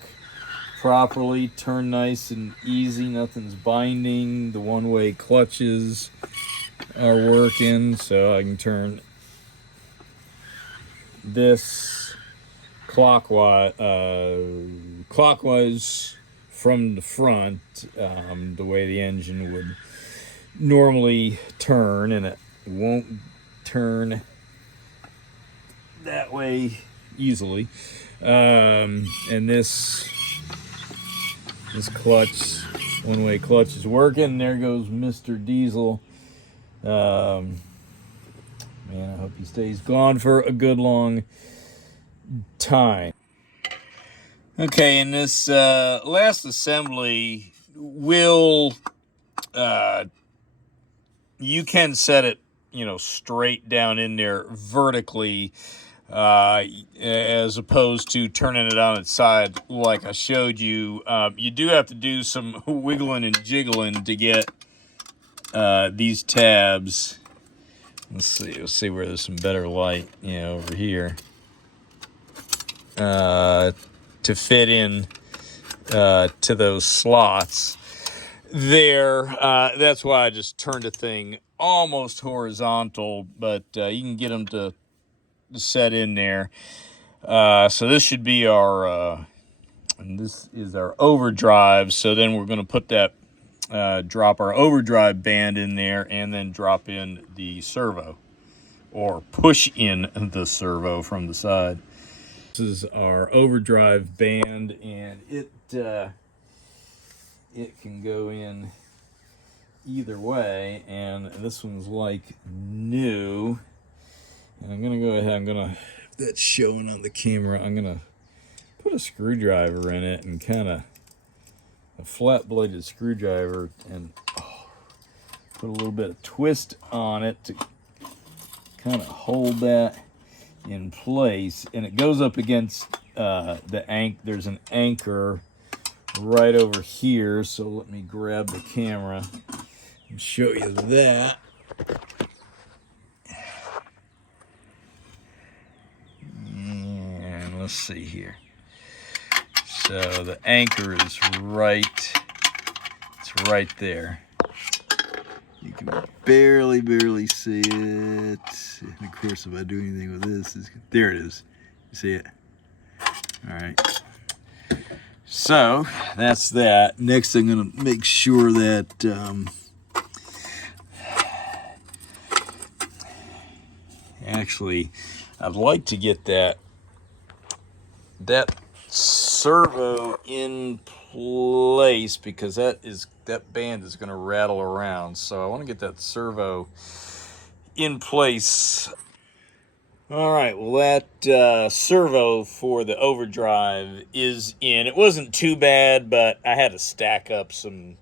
properly, turn nice and easy, nothing's binding. The one-way clutches are working, so I can turn this clockwise from the front, the way the engine would normally turn, and it won't turn that way easily. And this clutch, one-way clutch, is working. There goes Mr. Diesel. Man, I hope he stays gone for a good long time. Okay, in this last assembly, you can set it, straight down in there vertically, as opposed to turning it on its side like I showed you. You do have to do some wiggling and jiggling to get these tabs. Let's see where there's some better light, over here, to fit in to those slots there. That's why I just turned the thing almost horizontal, but you can get them to set in there. So this should be our and this is our overdrive. So then we're going to put that drop our overdrive band in there, and then drop in the servo, or push in the servo from the side. This is our overdrive band, and it can go in either way, and this one's like new. And I'm gonna go ahead, that's showing on the camera, I'm gonna put a screwdriver in it, and a flat-bladed screwdriver, and put a little bit of twist on it to kind of hold that in place. And it goes up against there's an anchor right over here, so let me grab the camera and show you that. And let's see here. So the anchor is right there. You can barely see it. And of course, if I do anything with this, there it is. You see it? All right. So that's that. Next, I'm going to make sure that Actually, I'd like to get that servo in place, because that band is going to rattle around. So I want to get that servo in place. All right, well, that servo for the overdrive is in. It wasn't too bad, but I had to stack up some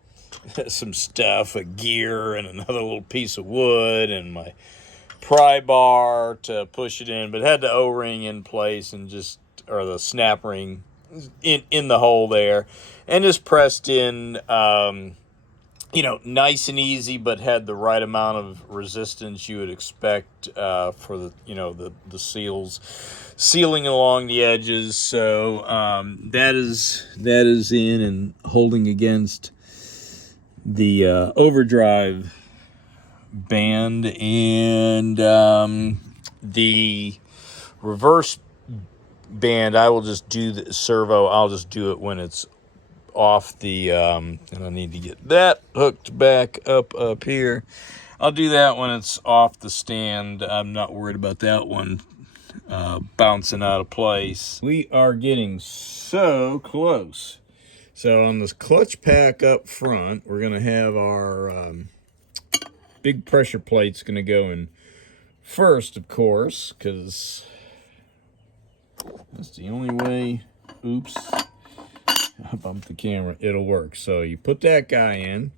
stuff, a gear and another little piece of wood and my pry bar to push it in, but had the O-ring in place and or the snap ring in the hole there, and just pressed in, nice and easy, but had the right amount of resistance you would expect for the sealing along the edges. So that is in and holding against the overdrive band, and the reverse band, I will just do the servo. I'll just do it when it's off the and I need to get that hooked back up here. I'll do that when it's off the stand. I'm not worried about that one bouncing out of place. We are getting so close. So on this clutch pack up front, we're gonna have our big pressure plate's gonna go in first, of course, because that's the only way. Oops, I bumped the camera. It'll work. So you put that guy in,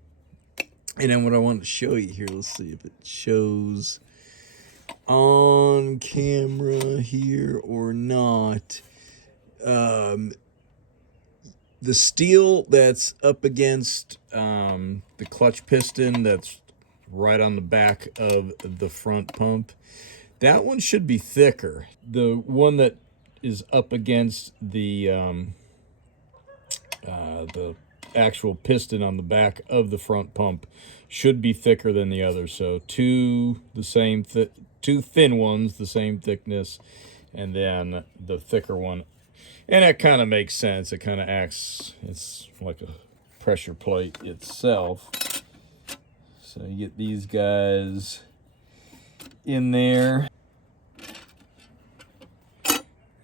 and then what I want to show you here, let's see if it shows on camera here or not. The steel that's up against the clutch piston, that's right on the back of the front pump, that one should be thicker. The one that is up against the actual piston on the back of the front pump should be thicker than the other. So two thin ones, the same thickness, and then the thicker one. And that kind of makes sense. It kind of acts, it's like a pressure plate itself. So you get these guys in there.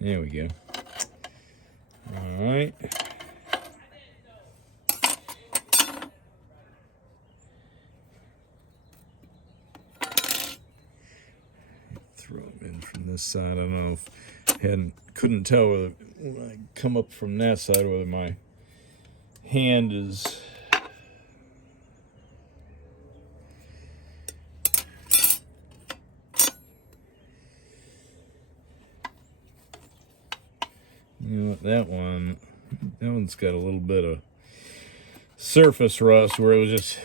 There we go. All right. Throw them in from this side. I don't know if couldn't tell whether when I come up from that side whether my hand is that one's got a little bit of surface rust where it was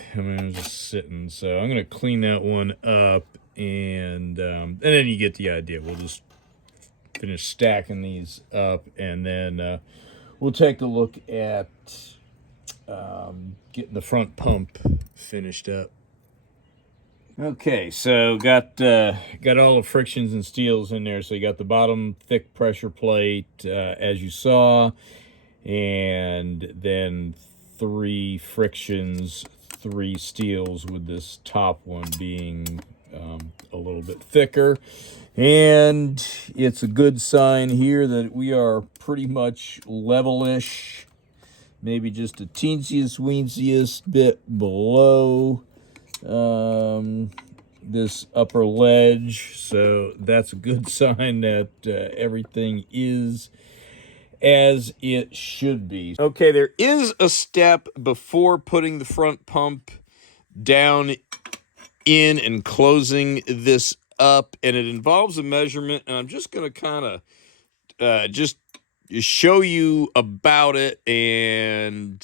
just sitting. So I'm gonna clean that one up, and then you get the idea. We'll just finish stacking these up, and then we'll take a look at getting the front pump finished up. Okay, so got all the frictions and steels in there. So you got the bottom thick pressure plate, as you saw, and then 3 frictions, 3 steels, with this top one being a little bit thicker. And it's a good sign here that we are pretty much level-ish, maybe just a teensiest bit below this upper ledge. So that's a good sign that everything is as it should be. Okay, there is a step before putting the front pump down in and closing this up, and it involves a measurement, and I'm just going to kind of just show you about it, and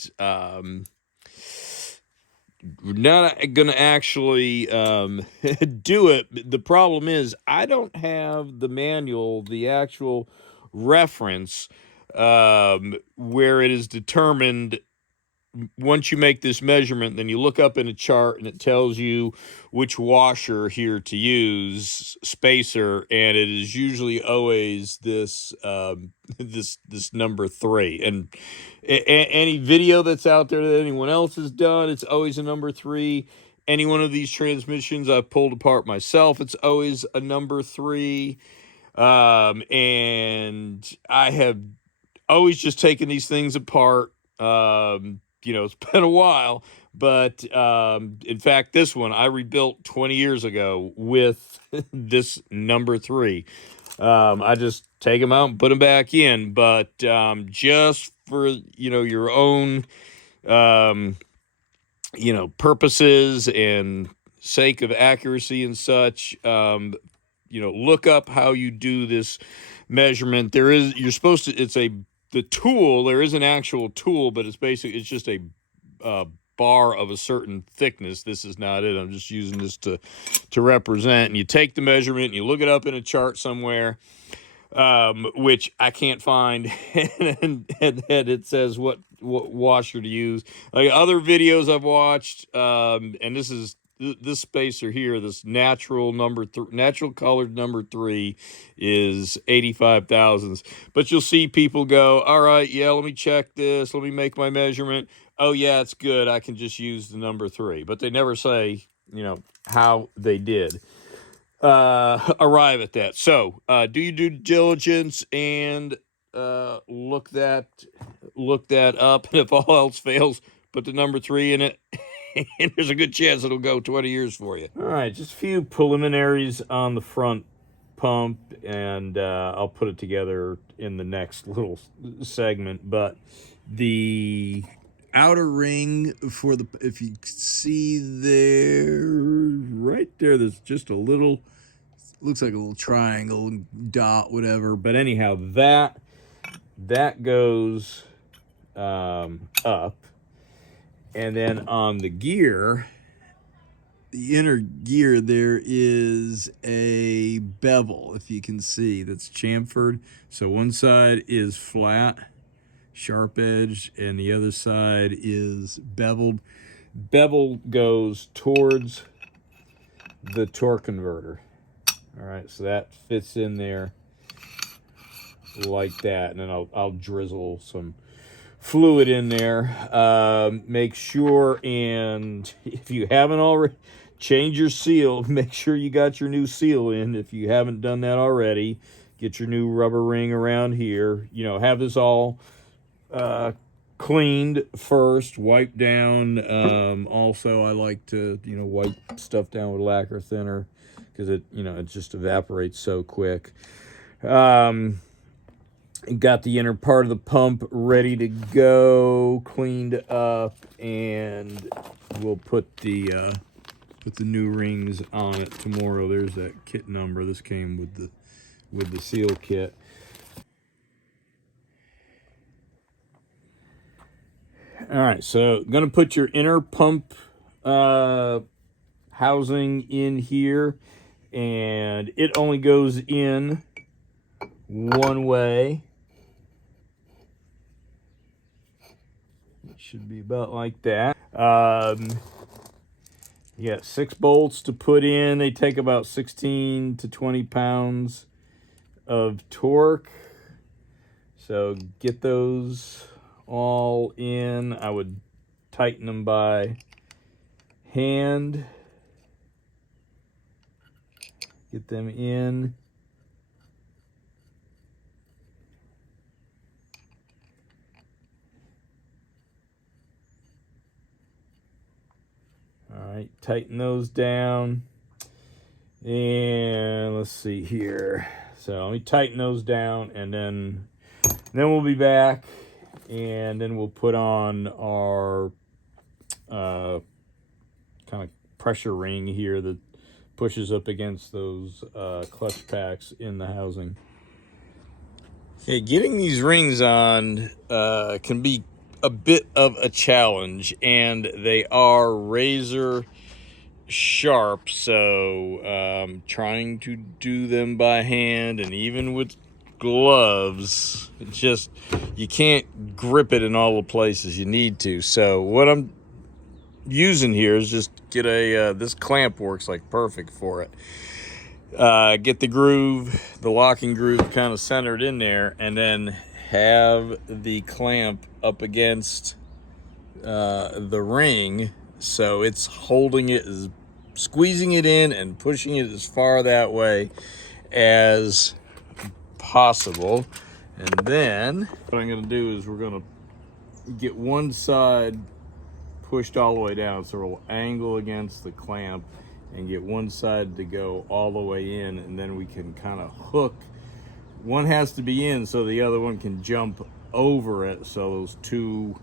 we're not going to actually do it. The problem is I don't have the manual, the actual reference, where it is determined once you make this measurement, then you look up in a chart and it tells you which washer here to use, spacer, and it is usually always this this number 3. And any video that's out there that anyone else has done, it's always a number 3. Any one of these transmissions I've pulled apart myself, it's always a number 3. And I have always just taken these things apart. You know, it's been a while, but in fact, this one I rebuilt 20 years ago with this number 3. I just take them out and put them back in, but just for, you know, your own, you know, purposes and sake of accuracy and such, you know, look up how you do this measurement. You're supposed to, the tool, there is an actual tool, but it's just a bar of a certain thickness. This is not it. I'm just using this to represent. And you take the measurement and you look it up in a chart somewhere, which I can't find, and it says what washer to use. Like other videos I've watched, and this spacer here, this natural colored number 3 is 85 thousandths. But you'll see people go, all right, yeah, let me check this. Let me make my measurement. Oh yeah, it's good. I can just use the number 3. But they never say, you know, how they did arrive at that. So do your due diligence and look that up. And if all else fails, put the number 3 in it. And there's a good chance it'll go 20 years for you. All right, just a few preliminaries on the front pump, and I'll put it together in the next little segment. But the outer ring for the, if you see there, right there, there's just a little, looks like a little triangle, dot, whatever. But anyhow, that goes up. And then on the gear, the inner gear, there is a bevel, if you can see, that's chamfered. So one side is flat, sharp edge, and the other side is beveled. Bevel goes towards the torque converter. All right, so that fits in there like that. And then I'll drizzle some fluid in there. Make sure, and if you haven't already, change your seal. Make sure you got your new seal in if you haven't done that already. Get your new rubber ring around here. You know, have this all cleaned first, wiped down. Also, I like to, you know, wipe stuff down with lacquer thinner because it, you know, it just evaporates so quick. Got the inner part of the pump ready to go, cleaned up, and we'll put the new rings on it tomorrow. There's that kit number. This came with the seal kit. All right, so I'm gonna put your inner pump housing in here, and it only goes in one way. Should be about like that. You got 6 bolts to put in. They take about 16 to 20 pounds of torque. So get those all in. I would tighten them by hand. Get them in. All right, tighten those down. And let's see here. So let me tighten those down, and then we'll be back, and then we'll put on our kind of pressure ring here that pushes up against those clutch packs in the housing. Okay, getting these rings on can be a bit of a challenge, and they are razor sharp, so trying to do them by hand, and even with gloves. It's just, you can't grip it in all the places you need to. So what I'm using here is just get a, this clamp works like perfect for it. Get the groove, the locking groove kind of centered in there, and then have the clamp up against the ring, so it's holding it, squeezing it in and pushing it as far that way as possible. And then what I'm going to do is we're going to get one side pushed all the way down, so we'll angle against the clamp and get one side to go all the way in, and then we can kind of hook. One has to be in so the other one can jump over it, so those two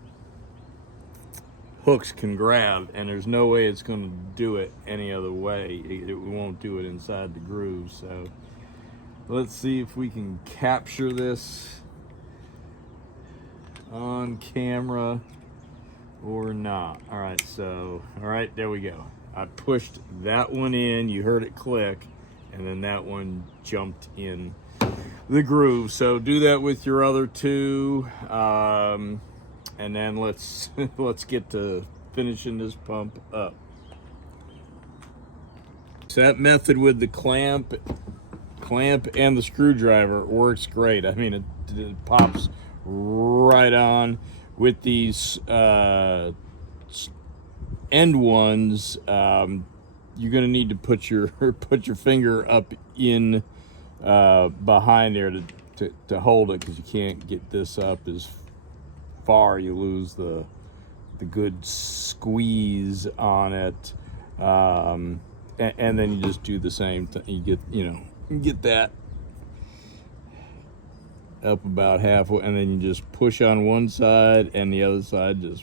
hooks can grab, and there's no way it's going to do it any other way. It won't do it inside the groove. So let's see if we can capture this on camera or not. All right, so, all right, there we go. I pushed that one in, you heard it click, and then that one jumped in the groove. So do that with your other two, and then let's get to finishing this pump up. So that method with the clamp and the screwdriver works great. I mean, it pops right on. With these end ones, you're gonna need to put your finger up in behind there to hold it, because you can't get this up as far. You lose the good squeeze on it, and then you just do the same thing. You get that up about halfway, and then you just push on one side, and the other side just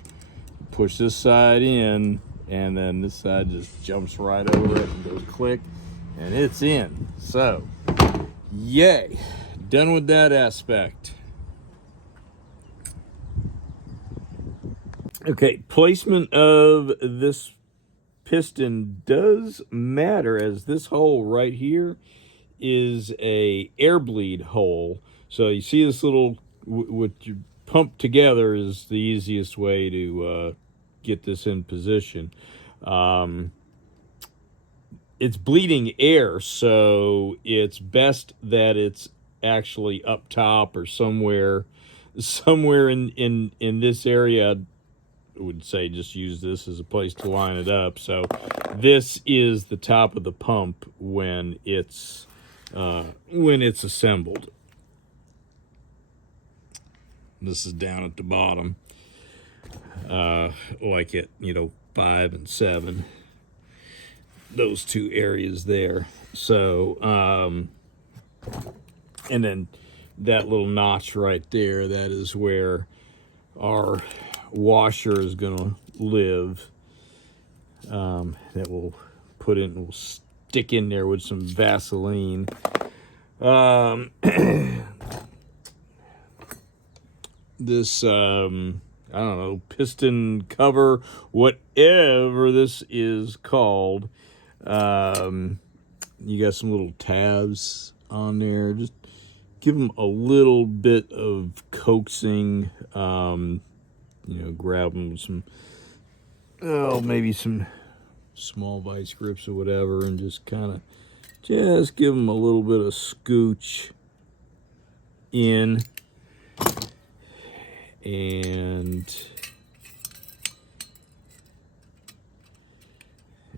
push this side in, and then this side just jumps right over it and goes click, and it's in. So yay, done with that aspect. Okay, placement of this piston does matter, as this hole right here is a air bleed hole. So you see this little, what you pump together is the easiest way to get this in position. It's bleeding air, so it's best that it's actually up top or somewhere in this area. I would say just use this as a place to line it up. So this is the top of the pump when it's assembled. This is down at the bottom, like at 5 and 7. Those two areas there. So and then that little notch right there, that is where our washer is gonna live. That we'll put in, we'll stick in there with some Vaseline. This I don't know, piston cover, whatever this is called, you got some little tabs on there. Just give them a little bit of coaxing. Grab them with some, maybe some small vice grips or whatever, and just kind of give them a little bit of scooch in. And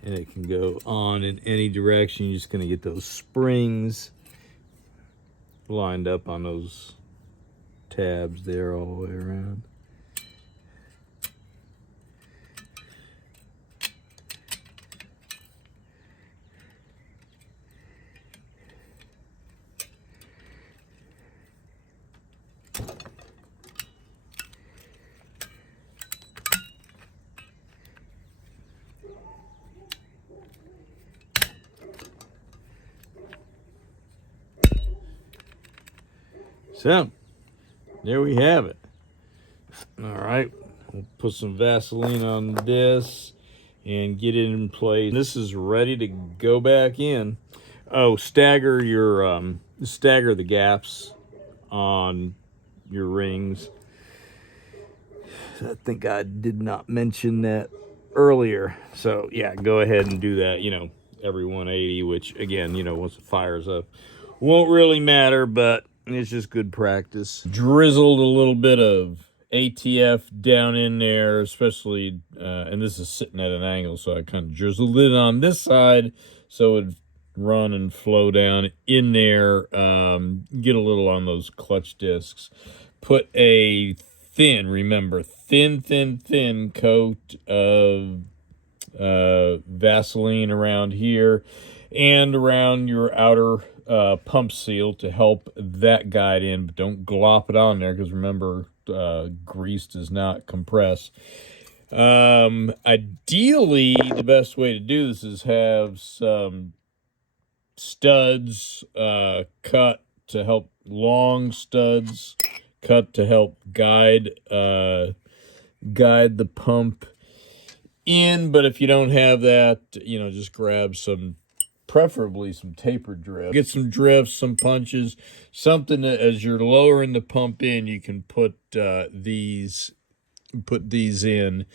it can go on in any direction. You're just going to get those springs lined up on those tabs there all the way around. So, there we have it. All right, we'll put some Vaseline on this and get it in place. This is ready to go back in. Oh, stagger the gaps on your rings. I think I did not mention that earlier. So yeah, go ahead and do that, you know, every 180, which again, you know, once it fires up, won't really matter, but it's just good practice. Drizzled a little bit of ATF down in there, especially, and this is sitting at an angle, so I kind of drizzled it on this side so it'd run and flow down in there. Get a little on those clutch discs. Put a thin, remember, thin coat of Vaseline around here and around your outer pump seal to help that guide in, but don't glop it on there because remember, grease does not compress. Ideally, the best way to do this is have some studs cut to help, long studs cut to help guide the pump in. But if you don't have that, you know, just grab some, preferably some tapered drift. Get some drifts, some punches, something that as you're lowering the pump in, you can put these in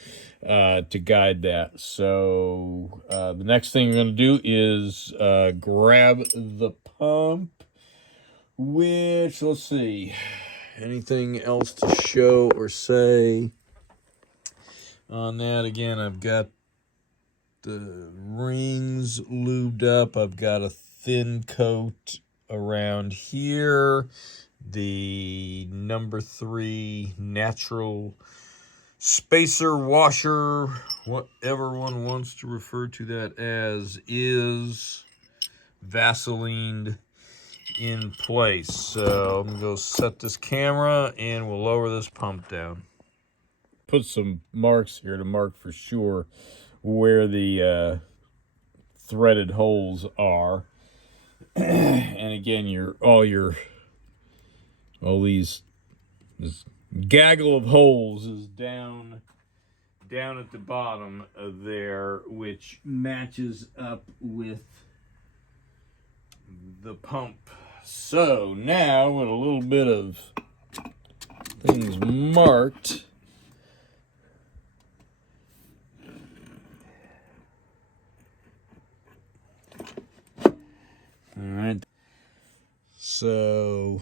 to guide that. So the next thing we're going to do is grab the pump, which, let's see, anything else to show or say on that? Again, I've got the rings lubed up. I've got a thin coat around here. The number 3 natural spacer washer, whatever one wants to refer to that as, is Vaselined in place. So I'm gonna go set this camera and we'll lower this pump down. Put some marks here to mark for sure where the threaded holes are. And again, this gaggle of holes is down at the bottom of there, which matches up with the pump. So now with a little bit of things marked, all right, so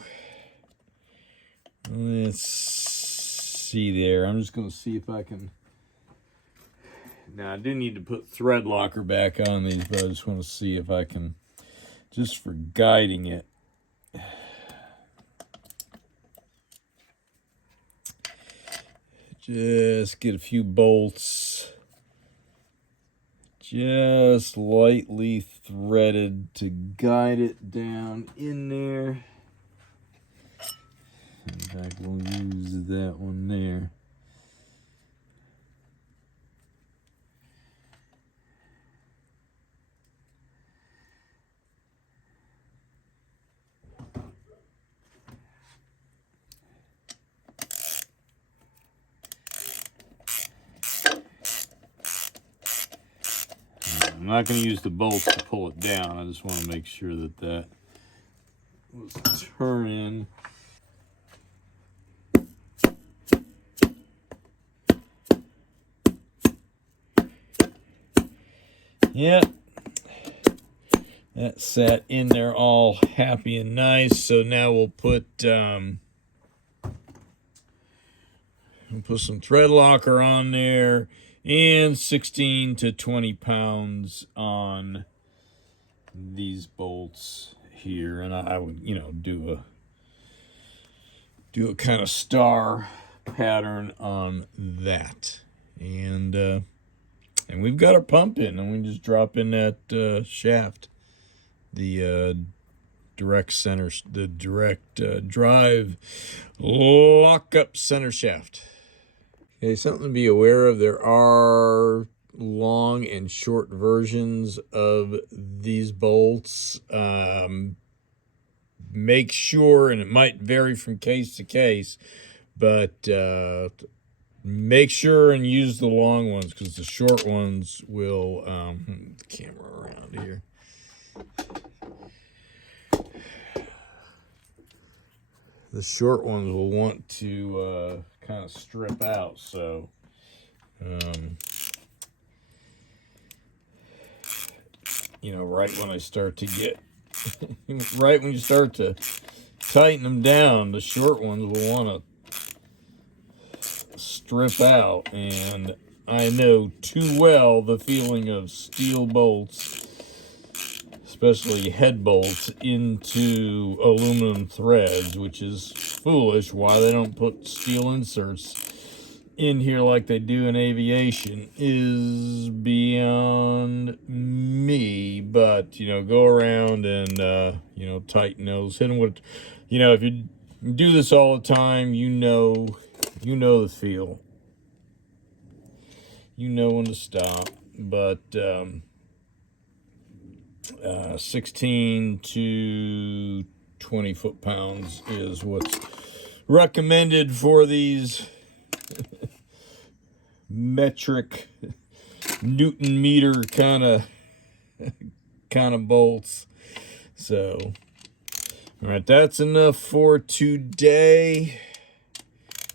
let's see there. I'm just going to see if I can. Now, I do need to put thread locker back on these, but I just want to see if I can, just for guiding it. Just get a few bolts just lightly threaded to guide it down in there. In fact, we'll use that one there. I'm not going to use the bolts to pull it down. I just want to make sure that that was turning. Yep. That sat in there all happy and nice. So now we'll put some thread locker on there and 16 to 20 pounds on these bolts here. And I would, you know, do a kind of star pattern on that. And we've got our pump in, and we just drop in that shaft, the direct drive lock-up center shaft. Okay, something to be aware of, there are long and short versions of these bolts. Make sure, and it might vary from case to case, but make sure and use the long ones, because the short ones will, the camera around here. the short ones will want to kind of strip out. So you know, right when I start to get right when you start to tighten them down, the short ones will want to strip out. And I know too well the feeling of steel bolts, especially head bolts, into aluminum threads, which is foolish. Why they don't put steel inserts in here like they do in aviation is beyond me. But, you know, go around and, you know, tighten those. Hit them with, you know, if you do this all the time, you know the feel. You know when to stop. But 16 to 20 foot-pounds is what's recommended for these metric Newton meter kind of bolts. So, all right, that's enough for today.